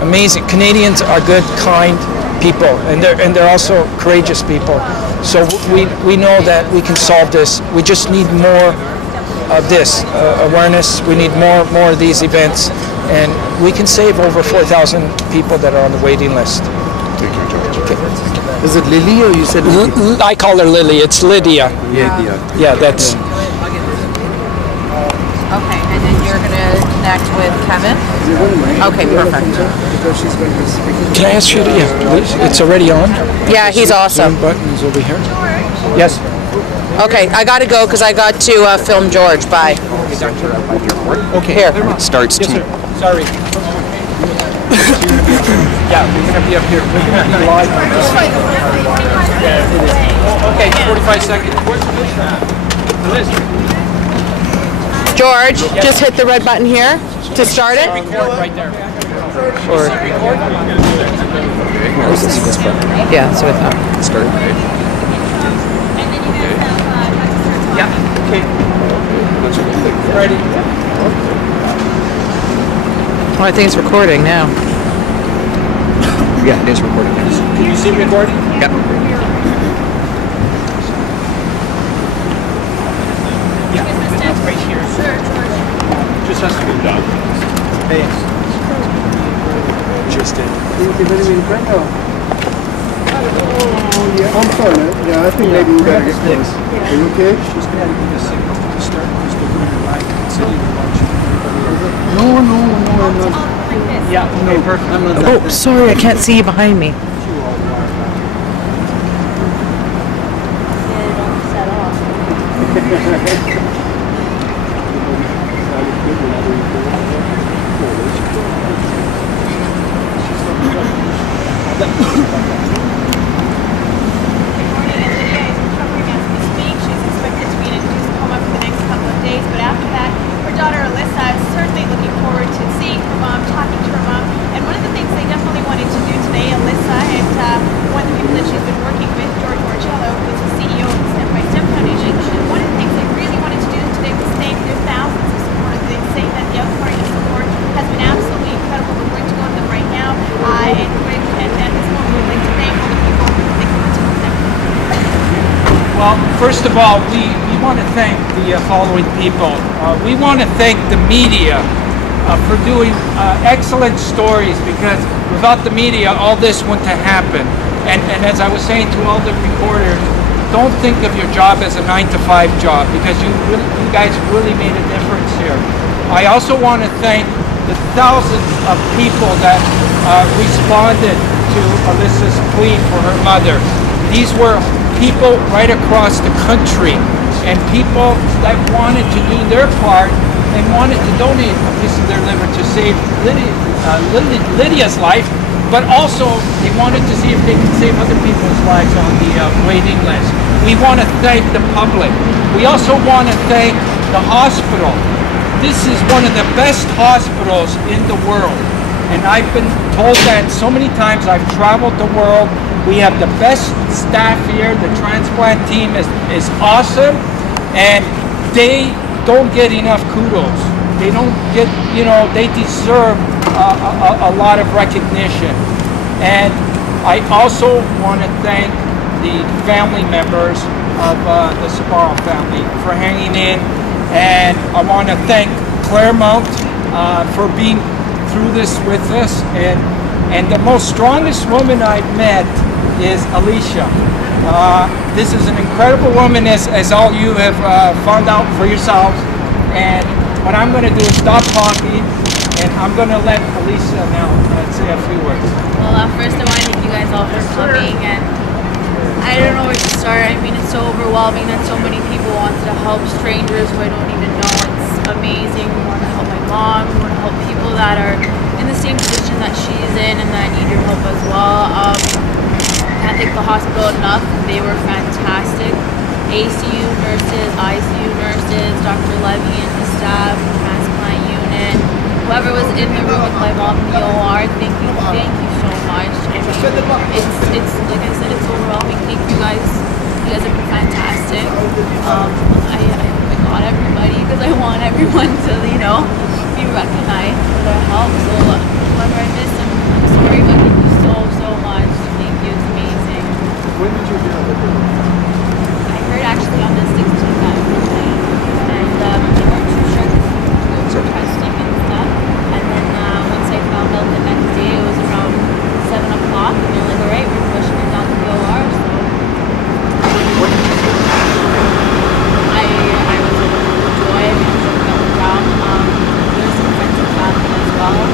amazing. Canadians are good, kind people, and they're also courageous people. So we know that we can solve this. We just need more of this awareness. We need more of these events, and we can save over 4,000 people that are on the waiting list. Thank you, George. Okay. Is it Lily or you said Lily? I call her Lily. It's Lydia. Yeah, that's. Okay, and then you're going to connect with Kevin? Okay, perfect. Can I ask you to, please? It's already on? Yeah, he's awesome. Zoom button is over here. Yes. Okay, I got to go because I got to film George. Bye. Okay. Here. It starts Yes, to. sir. Sorry. Yeah, we're going to be up here. We're going to be live. Okay, 45 seconds. Where's the list? George, just hit the red button here to start it. Record right there. Or, yeah, so I thought. Start. Yeah, okay. Ready. Oh, I think it's recording now. Yeah, it is recording. Can you see recording? Yep. Yeah. Right here. Just has to be done. Thanks. Just it. Yeah, I'm sorry, man. Yeah, I think maybe we better get close. Are you okay? She's going to give me a signal to start because they're going to live continue to watch everybody. No, I'm not. Yeah, okay, perfect. I'm not Oh, sorry, I can't see you behind me. But after that, her daughter Alyssa is certainly looking forward to seeing her mom, talking to her mom. And one of the things they definitely wanted to do today, Alyssa and one of the people that she's been working with, George Marcello, who's the CEO of the Step by Step Foundation, one of the things they really wanted to do today was thank their thousands of supporters. They say that the outpouring of support has been absolutely incredible. We're going to go to them right now. And at this moment, we'd like to thank all the people that came to them. Well, first of all, we want to thank the following people. We want to thank the media for doing excellent stories, because without the media, all this wouldn't have happened. And as I was saying to all the reporters, don't think of your job as a 9-to-5 job, because you guys really made a difference here. I also want to thank the thousands of people that responded to Alyssa's plea for her mother. These were people right across the country, and people that wanted to do their part and wanted to donate a piece of their liver to save Lydia's life, but also they wanted to see if they could save other people's lives on the waiting list. We want to thank the public. We also want to thank the hospital. This is one of the best hospitals in the world, and I've been told that so many times. I've traveled the world. We have the best staff here. The transplant team is awesome, and they don't get enough kudos. They don't get, they deserve a lot of recognition. And I also want to thank the family members of the Sabaro family for hanging in, and I want to thank Claremont for being through this with us. And the most strongest woman I've met is Alicia. This is an incredible woman, as all you have found out for yourselves. And what I'm going to do is stop talking, and I'm going to let Alicia now say a few words. Well, first I want to thank you guys all for coming, and I don't know where to start. I mean, it's so overwhelming that so many people wanted to help strangers who I don't even know. It's amazing. We want to help my mom. We want to help people that are in the same position that she's in and that need your help as well. Can't thank the hospital enough. They were fantastic. ACU nurses, ICU nurses, Dr. Levy and the staff, transplant unit, whoever was in the room with my mom in the OR, thank you so much. It's like I said, it's overwhelming. Thank you guys. You guys have been fantastic. I got everybody, because I want everyone to, be recognized for their help. So whoever I miss, I'm sorry, but thank you so much. Thank you. It's amazing. When did you hear of it? I heard actually on the 16th that it was late, and they weren't too sure because we were testing and stuff. And then once I found out the next day, it was around 7 o'clock, and they're like, all right, we're pushing it down to the OR. So What did you do? I was overjoyed because I felt down. There's some friends and family as well.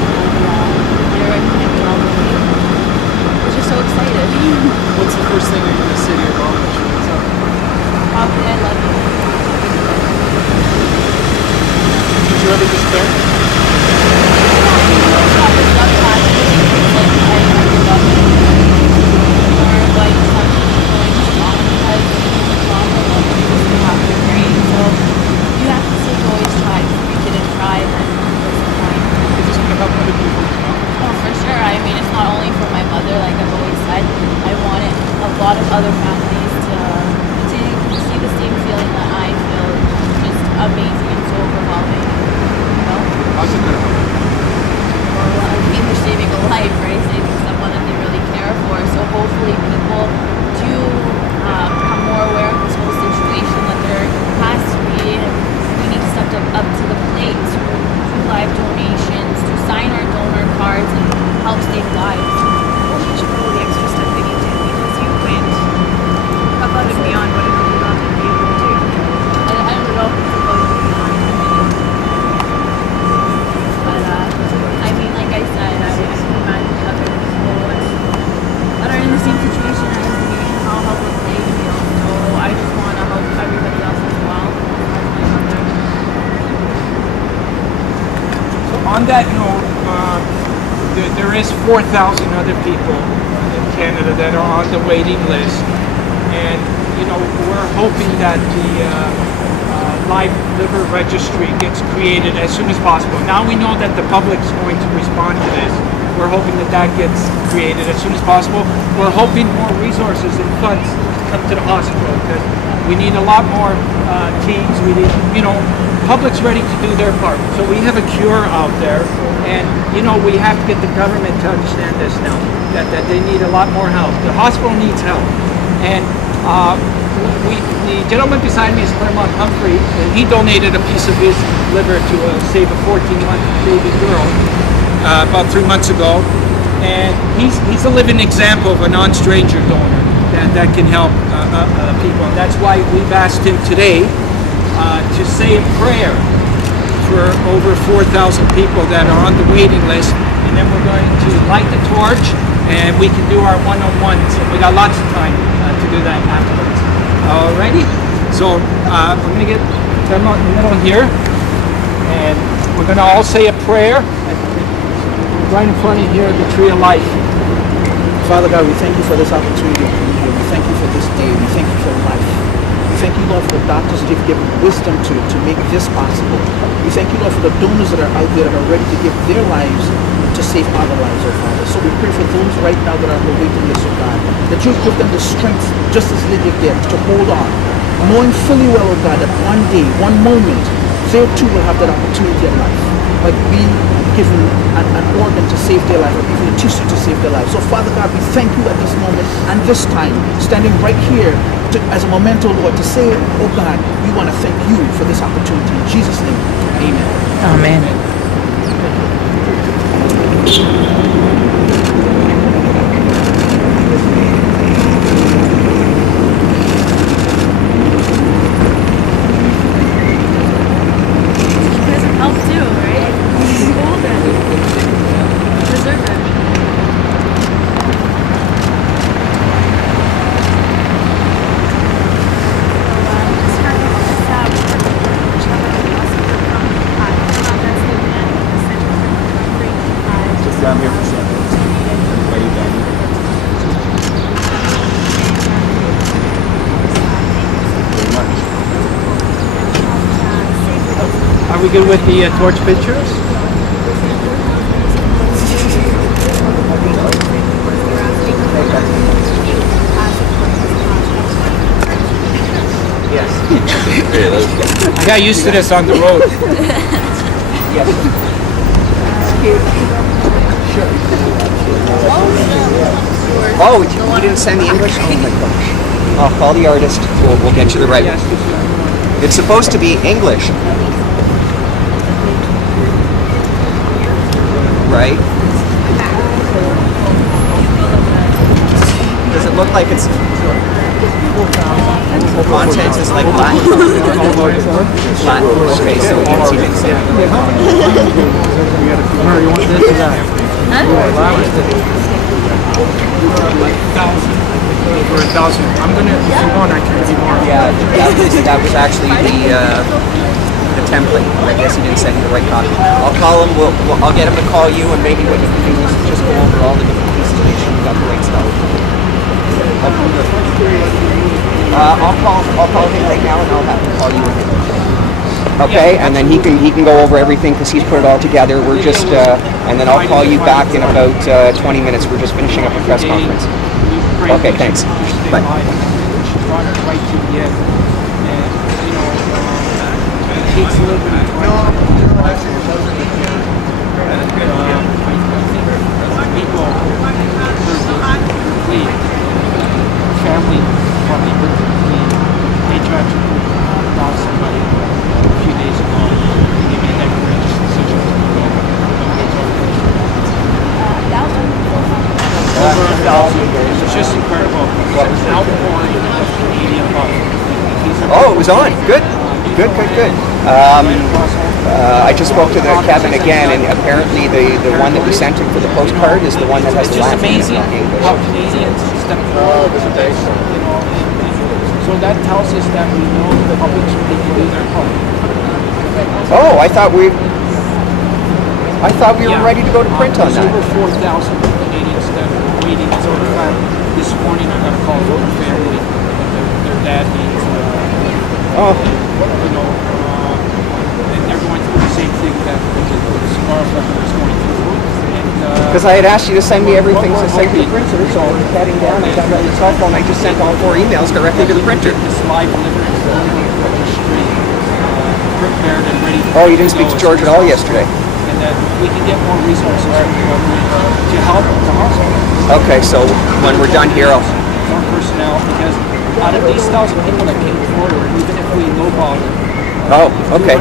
there is 4,000 other people in Canada that are on the waiting list, and we're hoping that the live liver registry gets created as soon as possible. Now we know that the public's going to respond to this. We're hoping that that gets created as soon as possible. We're hoping more resources and funds come to the hospital, because we need a lot more teams. We need, public's ready to do their part. So we have a cure out there, and we have to get the government to understand this now, that they need a lot more help. The hospital needs help, and the gentleman beside me is Claremont Humphrey, and he donated a piece of his liver to save a 14-month baby girl about 3 months ago, and he's a living example of a non-stranger donor that can help people. And that's why we've asked him today to say a prayer for over 4,000 people that are on the waiting list, and then we're going to light the torch, and we can do our one-on-ones. We got lots of time to do that afterwards. Alrighty, so I'm going to get them out in the middle here, and we're going to all say a prayer. Right in front of here, the tree of life. Father God, we thank you for this opportunity to be here. We thank you for this day. We thank you for life. We thank you, Lord, for the doctors that you've given wisdom to make this possible. We thank you, Lord, for the donors that are out there that are ready to give their lives to save other lives, oh Father. So we pray for those right now that are on the waiting list, oh God, that you give them the strength, just as Lydia did, to hold on, knowing fully well, oh God, that one day, one moment, they too will have that opportunity in life, like being given an organ to save their life, or even a tissue to save their life. So Father God, we thank you at this moment and this time, standing right here as a memento, Lord, to say, oh God, we want to thank you for this opportunity. In Jesus' name, amen. Amen. Are we good with the torch pictures? Yes. I got used to this on the road. Oh, you didn't send the English? Oh my gosh. I'll call the artist. We'll get you the right one. It's supposed to be English. Right? Does it look like it's content is like Latin? Latin. Okay, so you can see things there. You want this or that? Over 1,000. I'm gonna, if you want, I can give you more. Yeah, that was actually the template. I guess he didn't send you the right copy. I'll call him. I'll get him to call you, and maybe what you can do is just go over all the different pieces to make sure you got the right stuff. I'll call him right now, and I'll have him call you again. Okay, and then he can go over everything because he's put it all together. We're just, and then I'll call you back in about 20 minutes. We're just finishing up a press conference. Okay, thanks. Bye. Takes a little bit of time. People complete. Family probably would complete. They tried to call somebody a few days ago. They made that courageous decision to go. Over 1,000. It's just incredible. What was an outpouring of Canadian love. Oh, it was on. Good. Good. I just spoke to the Kevin again, and apparently the one that we sent him for the postcard is the one that has the Latin English. It's just amazing how Canadians step forward. So that tells us that we know the public's ready to do their part. Oh, I thought we... I thought we were ready to go to print on that. There's over 4,000 Canadians that are waiting. As a matter of fact, this morning I got a call from a family that their dad needs, and they're going through the same thing that the cigar record is going through. Because I had asked you to send me everything to send to the printer, so I'm heading down. I got it on the cell phone. I just sent all 4 emails directly to the printer. This live delivery is registry prepared and ready. Oh, you didn't speak to George at all yesterday? And that we can get more resources to help the hospital. Okay, so when we're done here, I'll... More personnel, because out of these 1,000 people that came forward, even if we lowball them, oh, okay.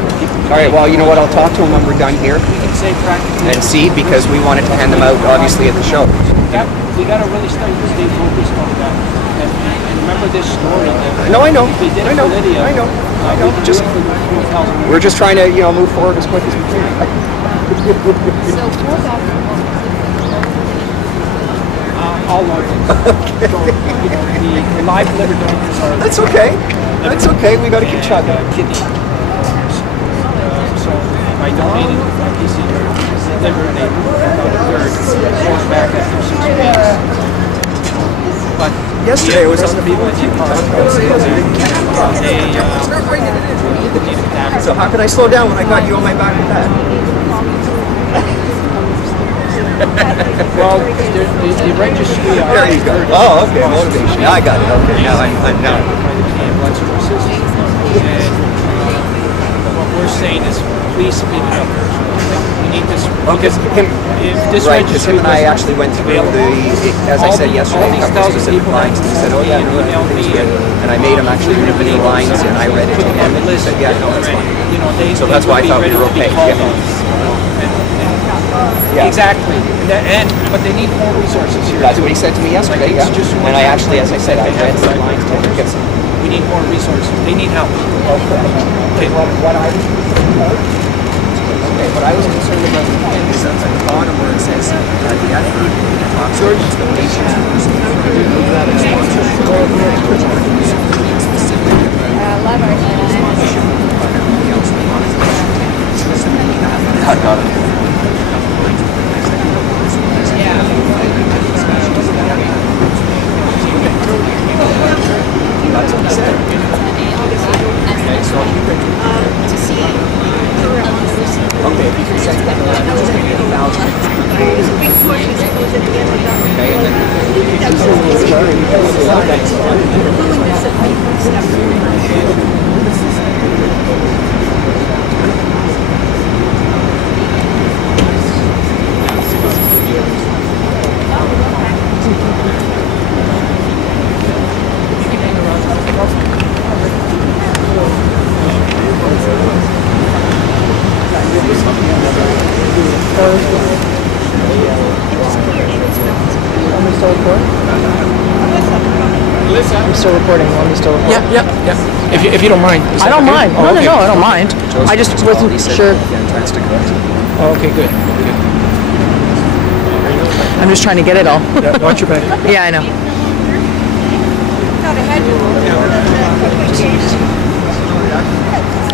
All right, well, you know what? I'll talk to him when we're done here. we can say practically. And see, because we wanted to hand them out, obviously, at the show. We got to really stay focused on that. And remember this story. That No, I know. If we did I it know. for Lydia, I know. I know. we can Just, do it for 4,000. we're just trying to, move forward as quick as we can. So 4,000. All organs. Okay. So, the live liver donors are... That's okay. That's okay. We got to keep chugging. Kidney. So by donating a piece of your liver, they goes back after 6 weeks. But Yesterday was on the people that you talked about they So how can I slow down when I got you on my back with that? well, the registry. There you go. Oh, okay. Motivation. Now I got it. Okay. Now I'm now. And what we're saying is, please speak up. We need this. Because him, if this right? Because him and I actually went through as I said yesterday, a couple of specific lines. And he said, "Oh yeah, no, everything's good." And I made him actually read the lines, and I read it to him, and he said, "Yeah, no, that's fine." So that's why I thought we were okay. Yeah. Exactly. But they need more resources here. That's what he said to me yesterday. Yeah. And I actually, as I said, I read the lines to him. We need more resources. They need help. Okay. What I was concerned about is at the bottom where it says the effort talks about the nation's That's what he said. Okay, so to see okay, if you can send that just make it 1,000. Okay, and I'm still recording. Want me to still record? Yeah. If you don't mind. I don't mind. Oh, okay. No, I don't mind. I just wasn't sure. Oh, okay, good. I'm just trying to get it all. Yeah, watch your back. Yeah, I know.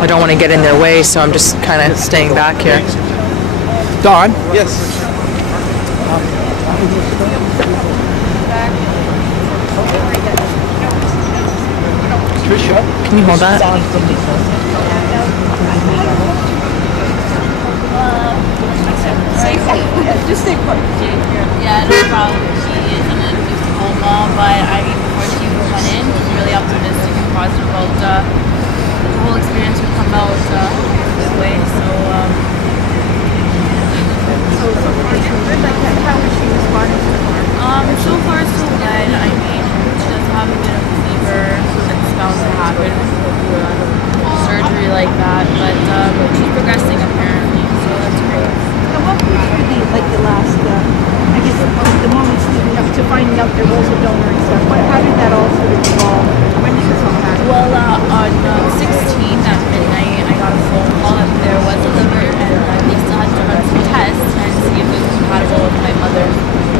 I don't want to get in their way, so I'm just kind of staying back here. Don? Yes. Trisha, can you hold that? Just stay put. Yeah, no problem. She isn't a typical mom, but I mean, before she even went in, she's really optimistic and positive about the whole experience would come out this way. So, How is she responding to the farm? so far so good. I mean, she doesn't have a bit of a fever that's bound to happen with surgery like that, but she's progressing apparently, so that's great. And what was the last, I guess, the moments leading up to finding out there was a donor and stuff? How did that all sort of evolve? When did this all happen? Well, on 16th at midnight, I got a phone call that there was a liver, and they still had to run some tests and see if it was compatible with my mother's.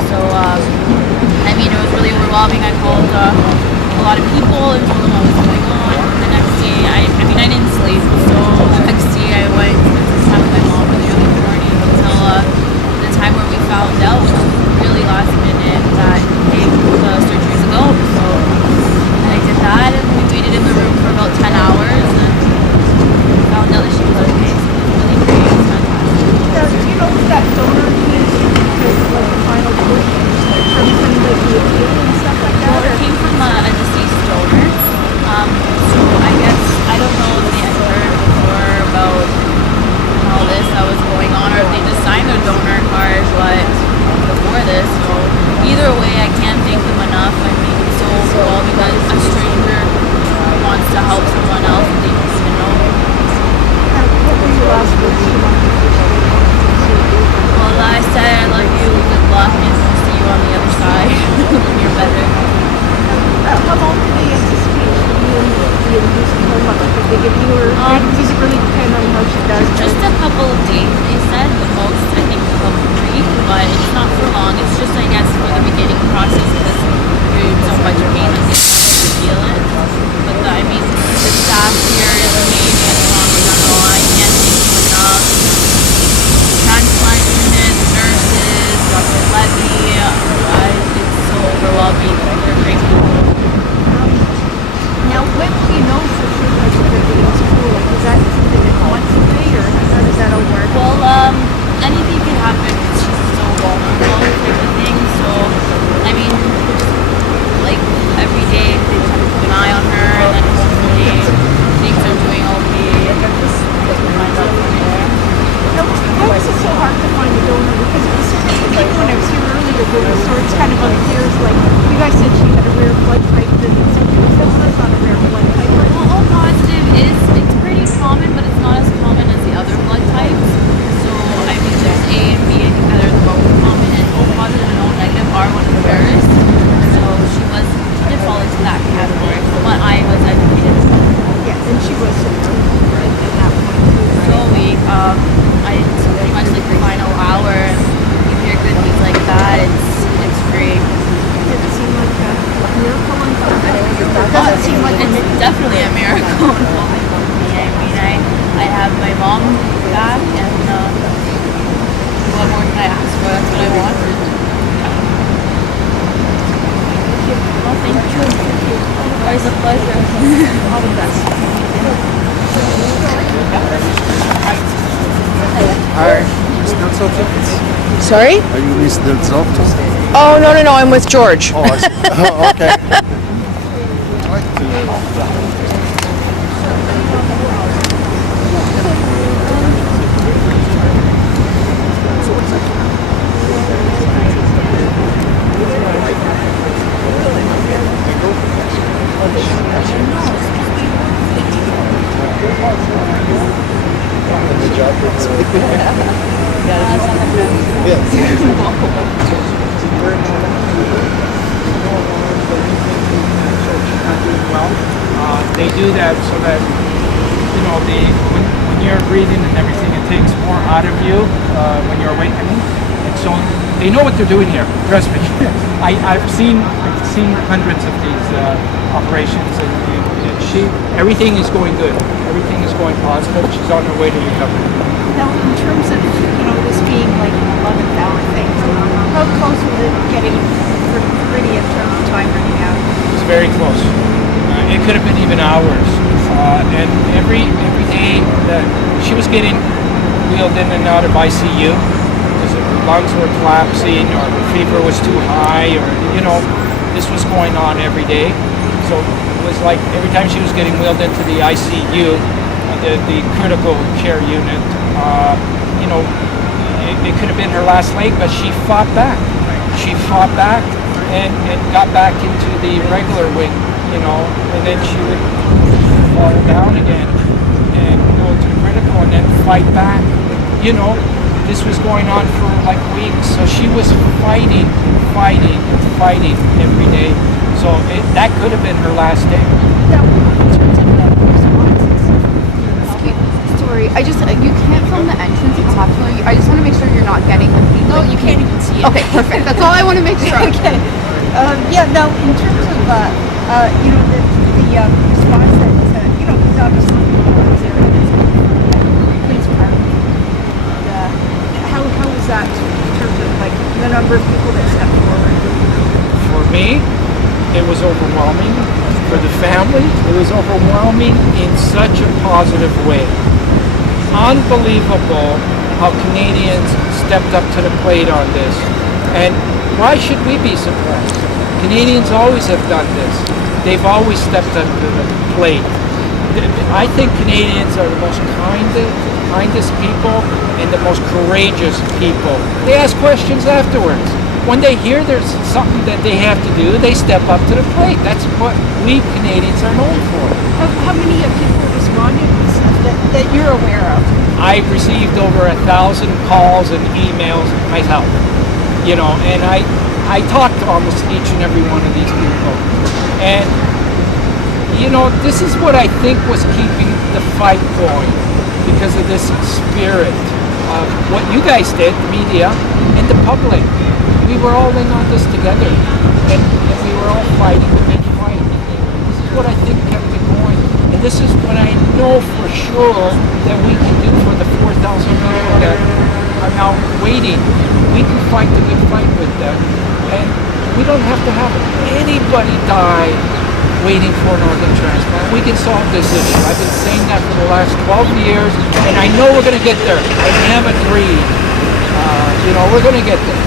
So, I mean, it was really overwhelming. I called a lot of people and told them what was going on. The next day, I mean, I didn't sleep. So the next day, I went to spend some time with my mom really early in the morning until found out really last minute that, hey, the surgery's a go. So I did that, and we waited in the room for about 10 hours, and found out that she was okay. So it was really great. It was fantastic. Do you know if that donor came because like the final push from the appeal and stuff like that? Well, it came from a deceased donor. So I guess, I don't know if they had heard before about all this that was going on, or if they just signed their donor card, but before this. So either way, I can't thank them enough. I mean, it's so overwhelming that a stranger wants to help someone else that they don't even know. What was your last words to them? Well, I said I love you, good luck, and I'll see you on the other side when you're better. How long do they anticipate you and the inducing home up? Did they give you, or does it really depend on how she does? Just a couple of days, they said, the most, I think about 3, but it's not for long. It's just, I guess, for the beginning process, because you're in so much pain that they can't feel it. But I mean, the staff here is amazing. I can't thank them enough. Transplant unit, nurses, Dr. Levy, it's so overwhelming. They're great people. Now, when will you know for sure that you're going to be in school? Like, is that something that once a day, or how does that all work? Well, anything can happen because she's so vulnerable type of thing. So, I mean, like, every day they try to keep an eye on her, and then hopefully things are doing okay. Find out from there. Now, why was it so hard to find a donor? Because it was so many when I was here earlier, there was sort of kind of unclear. Like, you guys said she had a rare blood type, and that's not a rare blood type. Well, O positive it's pretty common, but it's not as common as the other blood types. So, I mean, there's A and B, I think that are the most common, and O positive and O negative are one of the rarest. So she did fall into that category, from what I was educated about. Yes, and she was in that point too. So it's pretty much like the final hour, and you hear good news like that, it's great. Does it seem like a miracle unfolded? It doesn't seem like it's definitely a miracle unfolding for me. I mean, I have my mom back, and what more can I ask for? That's what I wanted. Well, thank you. Always a pleasure. All the best. Are you still tickets? Sorry? Are you Miss Del Zotto? Oh, no, I'm with George. Oh, I see. Oh, okay. They do that so that, you know, when you're breathing and everything, it takes more out of you when you're awakening. And so they know what they're doing here. Trust me. I've seen hundreds of these operations, and everything is going good. Everything is going positive. She's on her way to recovery. Now, in terms of, this being like an 11th hour thing, how close was it getting pretty in terms of time running out? It's very close. It could have been even hours. And every day that she was getting wheeled in and out of ICU because her lungs were collapsing, or her fever was too high, or this was going on every day. So it was like every time she was getting wheeled into the ICU, the critical care unit, it could have been her last leg, but she fought back. She fought back and got back into the regular wing, and then she would fall down again and go to the critical and then fight back. This was going on for like weeks, so she was fighting every day. So that could have been her last day. Now, in terms of the responses, sorry, you can't film the entrance, it's popular. I just want to make sure you're not getting the feedback. No, you can't even see it. Okay, perfect. That's all I want to make sure. Okay. Now, in terms of, the response that, because obviously, police department, how was that in terms of, the number of people that stepped forward? For me, it was overwhelming. For the family, it was overwhelming in such a positive way. Unbelievable how Canadians stepped up to the plate on this. And why should we be surprised? Canadians always have done this. They've always stepped up to the plate. I think Canadians are the most kindest people and the most courageous people. They ask questions afterwards. When they hear there's something that they have to do, they step up to the plate. That's what we Canadians are known for. How many people responded that you're aware of? I've received over 1,000 calls and emails myself. You know, and I talked to almost each and every one of these people. And, you know, this is what I think was keeping the fight going, because of this spirit of what you guys did, the media, and the public. We were all in on this together, and we were all fighting the big fight. This is what I think kept it going, and this is what I know for sure that we can do for the 4,000 people that are now waiting. We can fight the good fight with them, and we don't have to have anybody die waiting for an organ transplant. We can solve this issue. I've been saying that for the last 12 years, and I know we're going to get there. I am agreed. You know, we're going to get there.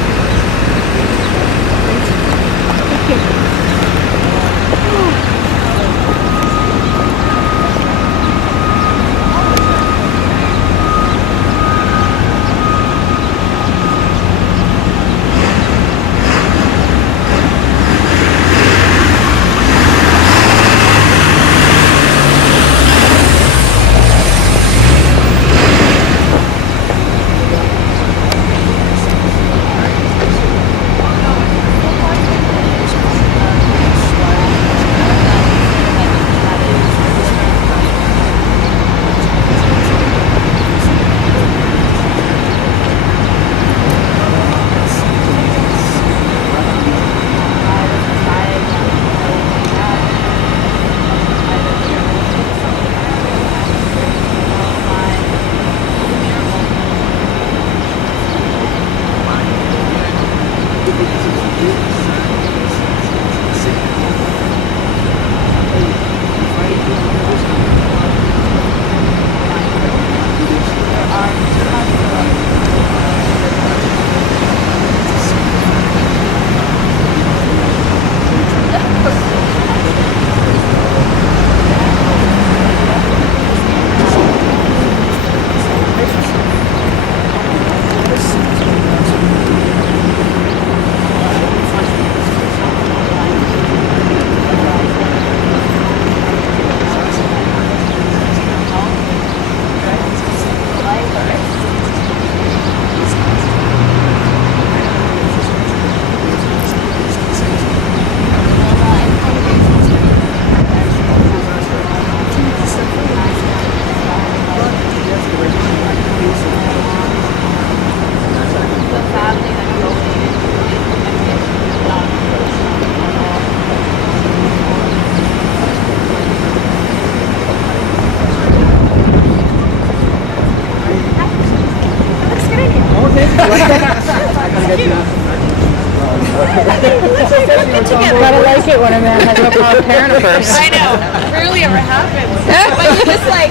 Gotta like it when a man has no problem parent first. I know. Rarely ever happens. But you just like.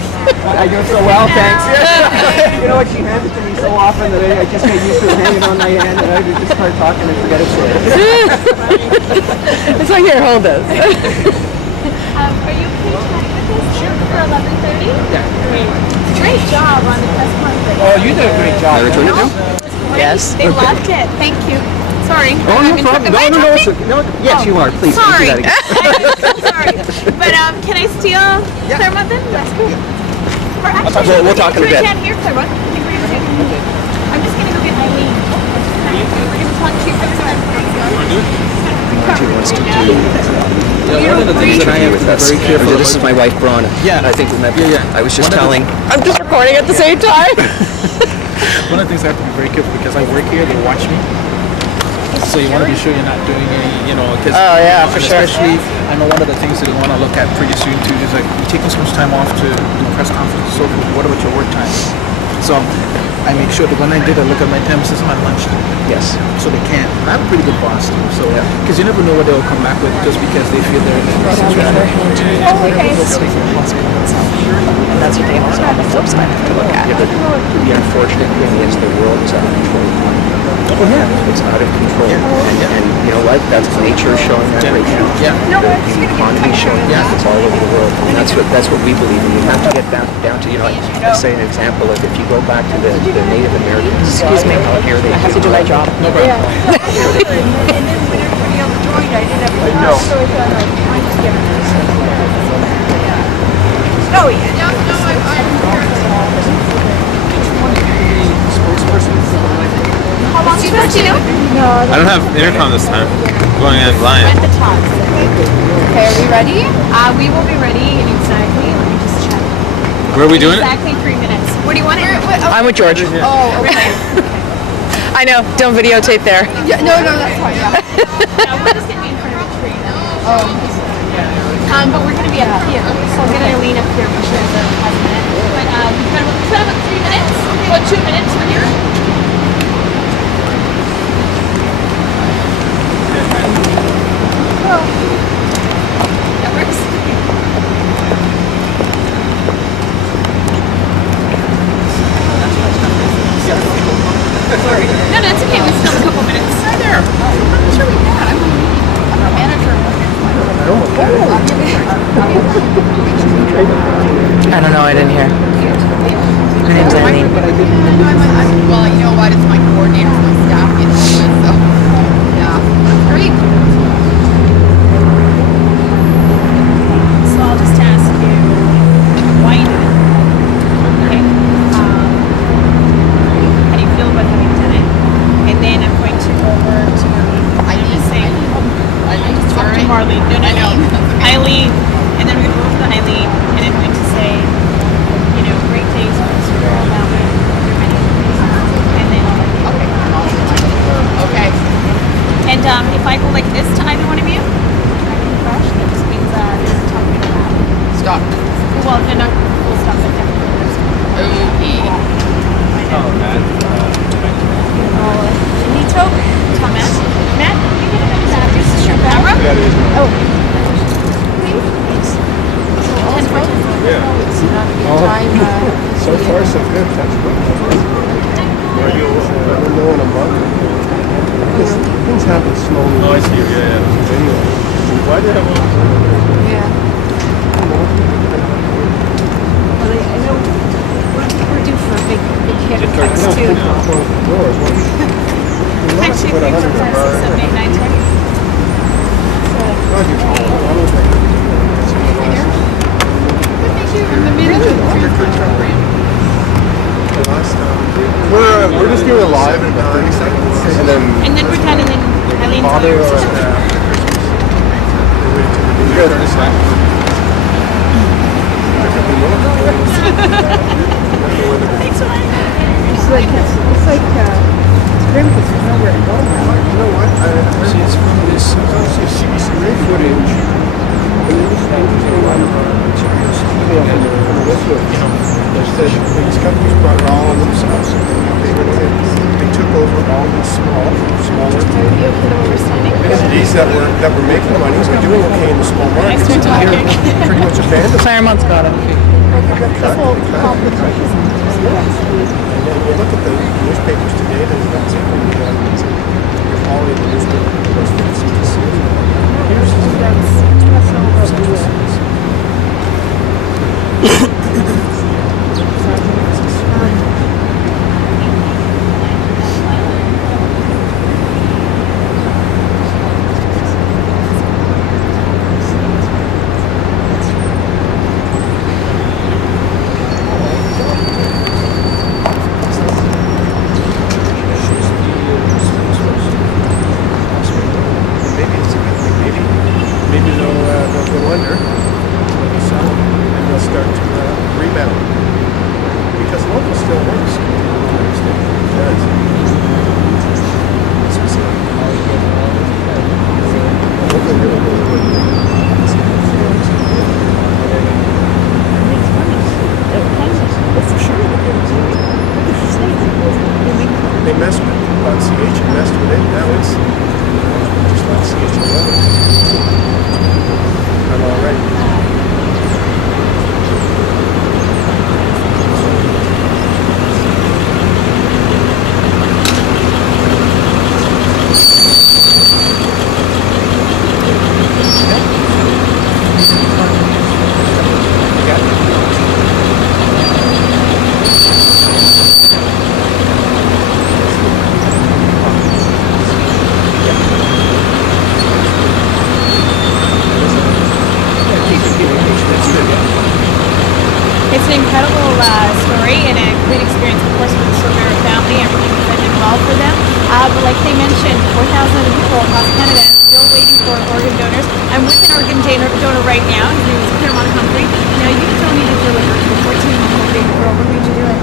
I do so well, thanks. You know what, she hands it to me so often that I just get used to it hanging on my hand and I just start talking and forget it's there. It's like, here, hold this. Are you okay with this? Sure. For 11:30? Yeah. Great job on the press conference. Oh, you did a great job. I return it now? Yes. They loved it. Thank you. Sorry. Oh, no problem. No, yes, you are. Please, sorry. do that again. Sorry. But can I steal Claremont then? That's cool. Or actually, We'll talk in a bit. We can't hear Claremont. I think we're going to I'm just going to go get my wing. We're going to talk to you for the time. She wants to do. One of the things that I have to be very careful. This is my wife, Bronna. Yeah. I think we met. Yeah. I was just telling. I'm just recording at the same time. One of the things I have to be very careful because I work here, they watch me. So you want to be sure you're not doing any, because especially, I know one of the things that you want to look at pretty soon too is like, you're taking so much time off to do press conferences, so what about your work time? So I make sure that when I did, I look at my time. This is my lunch time. Yes. So they can't. I have a pretty good boss too. So because you never know what they'll come back with just because they feel they're in a situation. And that's what they also on the flip side have to look at. Yeah, but the unfortunate thing is the world is out of control. It's out of control. And you know what? That's nature showing that right now. The economy showing that. It's all over the world. And that's what we believe in. You have to get down to, you know, let's say an example of if you go back to the Native Americans. Excuse me, I have to do my job. No problem. Oh yeah. How long you supposed to do? No. I don't have intercom this time. I'm going in blind. At the top. Okay, are we ready? We will be ready in exactly. Let me just check. Where are we doing it? Exactly 3 minutes. What do you want it? I'm with George. Oh, okay. I know. Don't videotape there. Yeah, no, that's fine. Yeah. We're just gonna be in front of a tree. But we're gonna be up here. So I'm gonna lean up here for sure as a president. But we've got about 3 minutes. About 2 minutes from here. That works. Sorry. No, that's okay. We still have a couple minutes. Right there. I'm sure we can. I'm a manager. I don't know. I didn't hear. My name's Eileen. Well, you know what? It's my coordinator, my staff, you know, so yeah, great. So I'll just ask you why you do it. Okay. How do you feel about having done it? And then I'm going to go over to Eileen. Talk to Marlene. No, Eileen. And then we're going to go over to Eileen, and I'm going to say, you know, great days for this girl mountain. There are many other reasons. And then okay. And if I go like this to either one of you, that just means there's a talking about. Stop. Well, then we'll stop at that. Okay. Nito, Thomas, Matt, you get it up. This is your camera. Oh. Please. 10 for 10. So far, so good. That's good. Are you know in a month? Things happen slowly. Oh, I see. Yeah. Anyway, why do you have one? Yeah. Well, I know we're due for a big hit fix too. Actually, 3 for 7, 8, 9, 10. We're just doing it live in about 30 seconds, and then we're done, and then Eileen father tells or us. Thanks, Ryan. It's like grim because we know where to go now. You know what? See, it's from this CBC radio footage. These companies brought it all on themselves. They took over all these smaller entities that were making money, were doing okay in the small markets. And they're pretty much abandoned. Claremont's got it. And then you look at the newspapers today, there's not something the quality of the newspapers. Here's us. Just want to see if you're ready. I'm all ready. It's an incredible story and a great experience, of course, for the Silvera family. Everything has ended well for them. But like they mentioned, 4,000 people across Canada still waiting for organ donors. I'm with an organ donor right now. His name is Pierre Humphrey. Now, you donated your liver to a 14-month-old baby girl. What made you do it?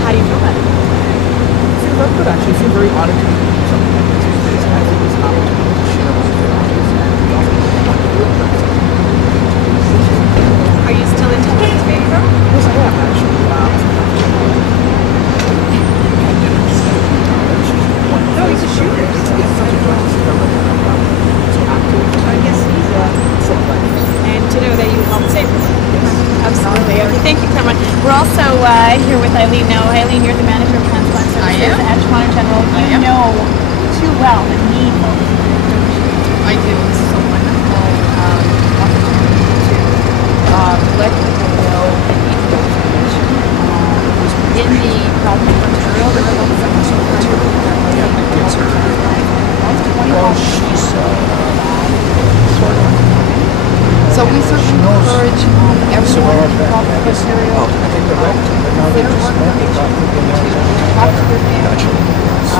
How do you feel about it? I feel very good, actually. I feel very honored to be something like this. I think it's an opportunity to share with families and we often want to do it. Are you still in touch with this baby girl? Yes, I am, actually. Oh, he's a shooter. Yes, such a good so active. Yes, he's and to know that you helped save him. Absolutely. Thank you so much. We're also here with Eileen now. Eileen, you're the manager of transplant services at Toronto General. You know too well the need for I do. This is a wonderful opportunity to let people know the need for information. In the province of Ontario, there are about 700 So we certainly encourage everyone in the province of Ontario to consider work information, to talk to their family.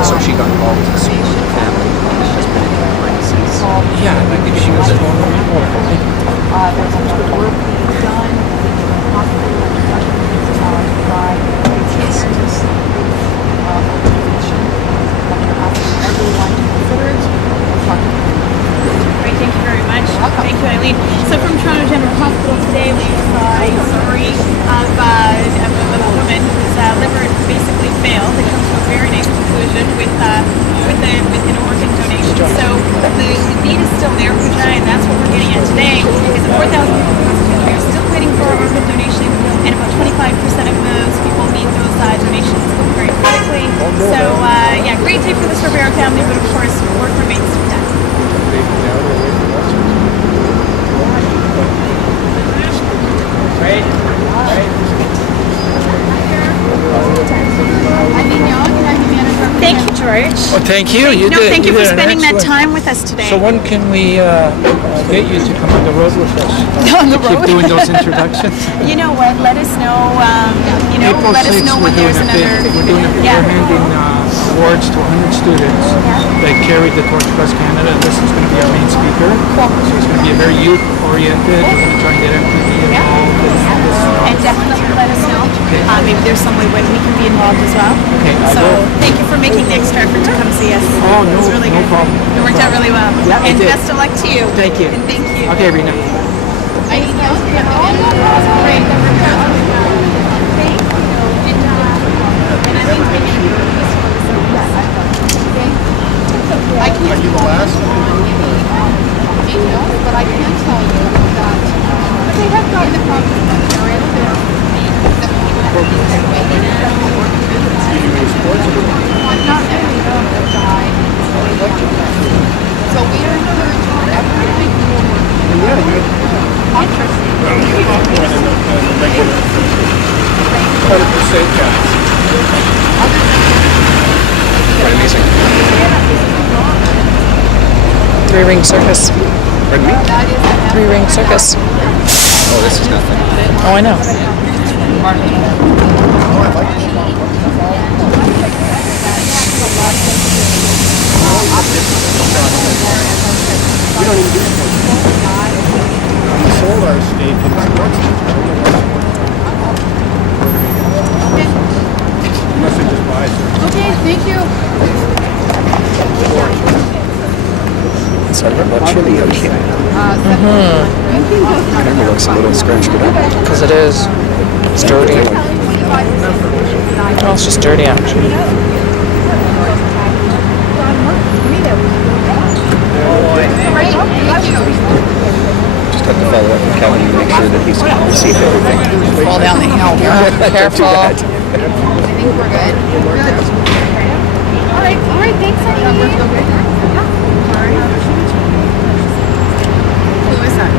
So she got involved in the support family. She's been in the crises. Yeah, I think she was at home. There's a lot of work being done in the hospital and by organizations, but they're asking everyone to consider it and talk to them. Great, thank you very much. Thank you, Eileen. So from Toronto General Hospital today, we saw a story of a woman whose liver basically failed. It comes to a very nice conclusion with an organ donation. So the need is still there, Pooja, and that's what we're getting at today. Is 4,000 people across the country are still waiting for organ donation, and about 25% of those people need those donations very quickly. So yeah, great day for the Silvera family, but of course, work remains to be done. Thank you, George. Well, thank you. Thank you for spending that excellent time with us today. So when can we get you to come on the road with us? On the road? Keep doing those introductions. You know what? Let us know. April let us 6th, know when there's another. We're handing awards to 100 students that carried the torch across Canada. This is going to be our main speaker. So it's going to be a very youth-oriented. We're going to try and get MTV involved in this. And definitely let us know. Maybe there's some way when we can be involved as well. Okay, so thank you for making the extra effort to come see us. Oh, it was really good. Problem. It worked out really well. Yeah, and it did. best of luck to you. Thank you. And thank you. Okay, Rena. I can't give you details, but I can tell you that they have got in the province of Ontario, there are not many of them have died. So we are encouraging everything we will work Quite amazing. Three-ring circus. Pardon me? Three-ring circus. Oh, this is nothing. Oh, I know. We don't even do sports. We sold our stake in sports. Unless they just buy it. Okay, thank you. It's a little chilly out here. It looks a little scratched, but Because it is. It's dirty. Oh, it's just dirty actually. Just have to follow up with Kevin and make sure that he's received everything. Fall down the hill. Careful. I think we're good. All right, thanks, honey. Who is that?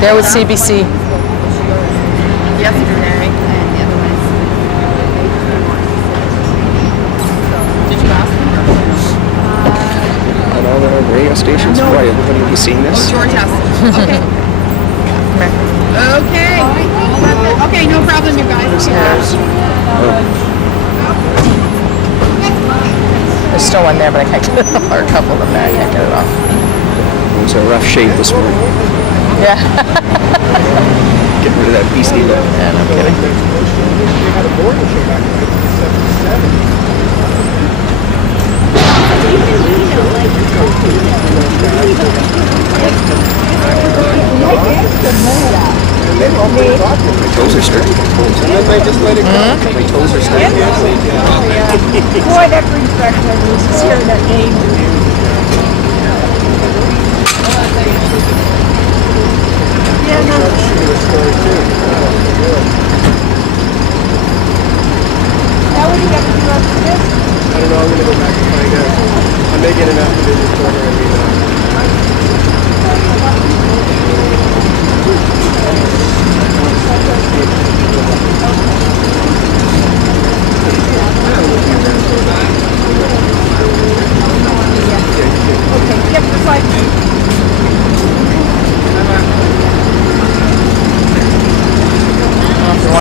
They're with CBC. Yesterday, and the other one is. Did you ask them? On all the radio stations? No. Why, everybody will be seeing this? Oh, George has it. Okay. Okay. Okay, no problem, you guys. There's still one there, but I can't get it off. Or a couple of them there, I can't get it off. It was a rough shave this morning. Yeah. Get rid of that beastly look. Yeah, no kidding. My toes are starting to get cold. They just let it go. My toes are starting to get cold. Boy, that brings back memories. Just hearing that name. Yeah, no.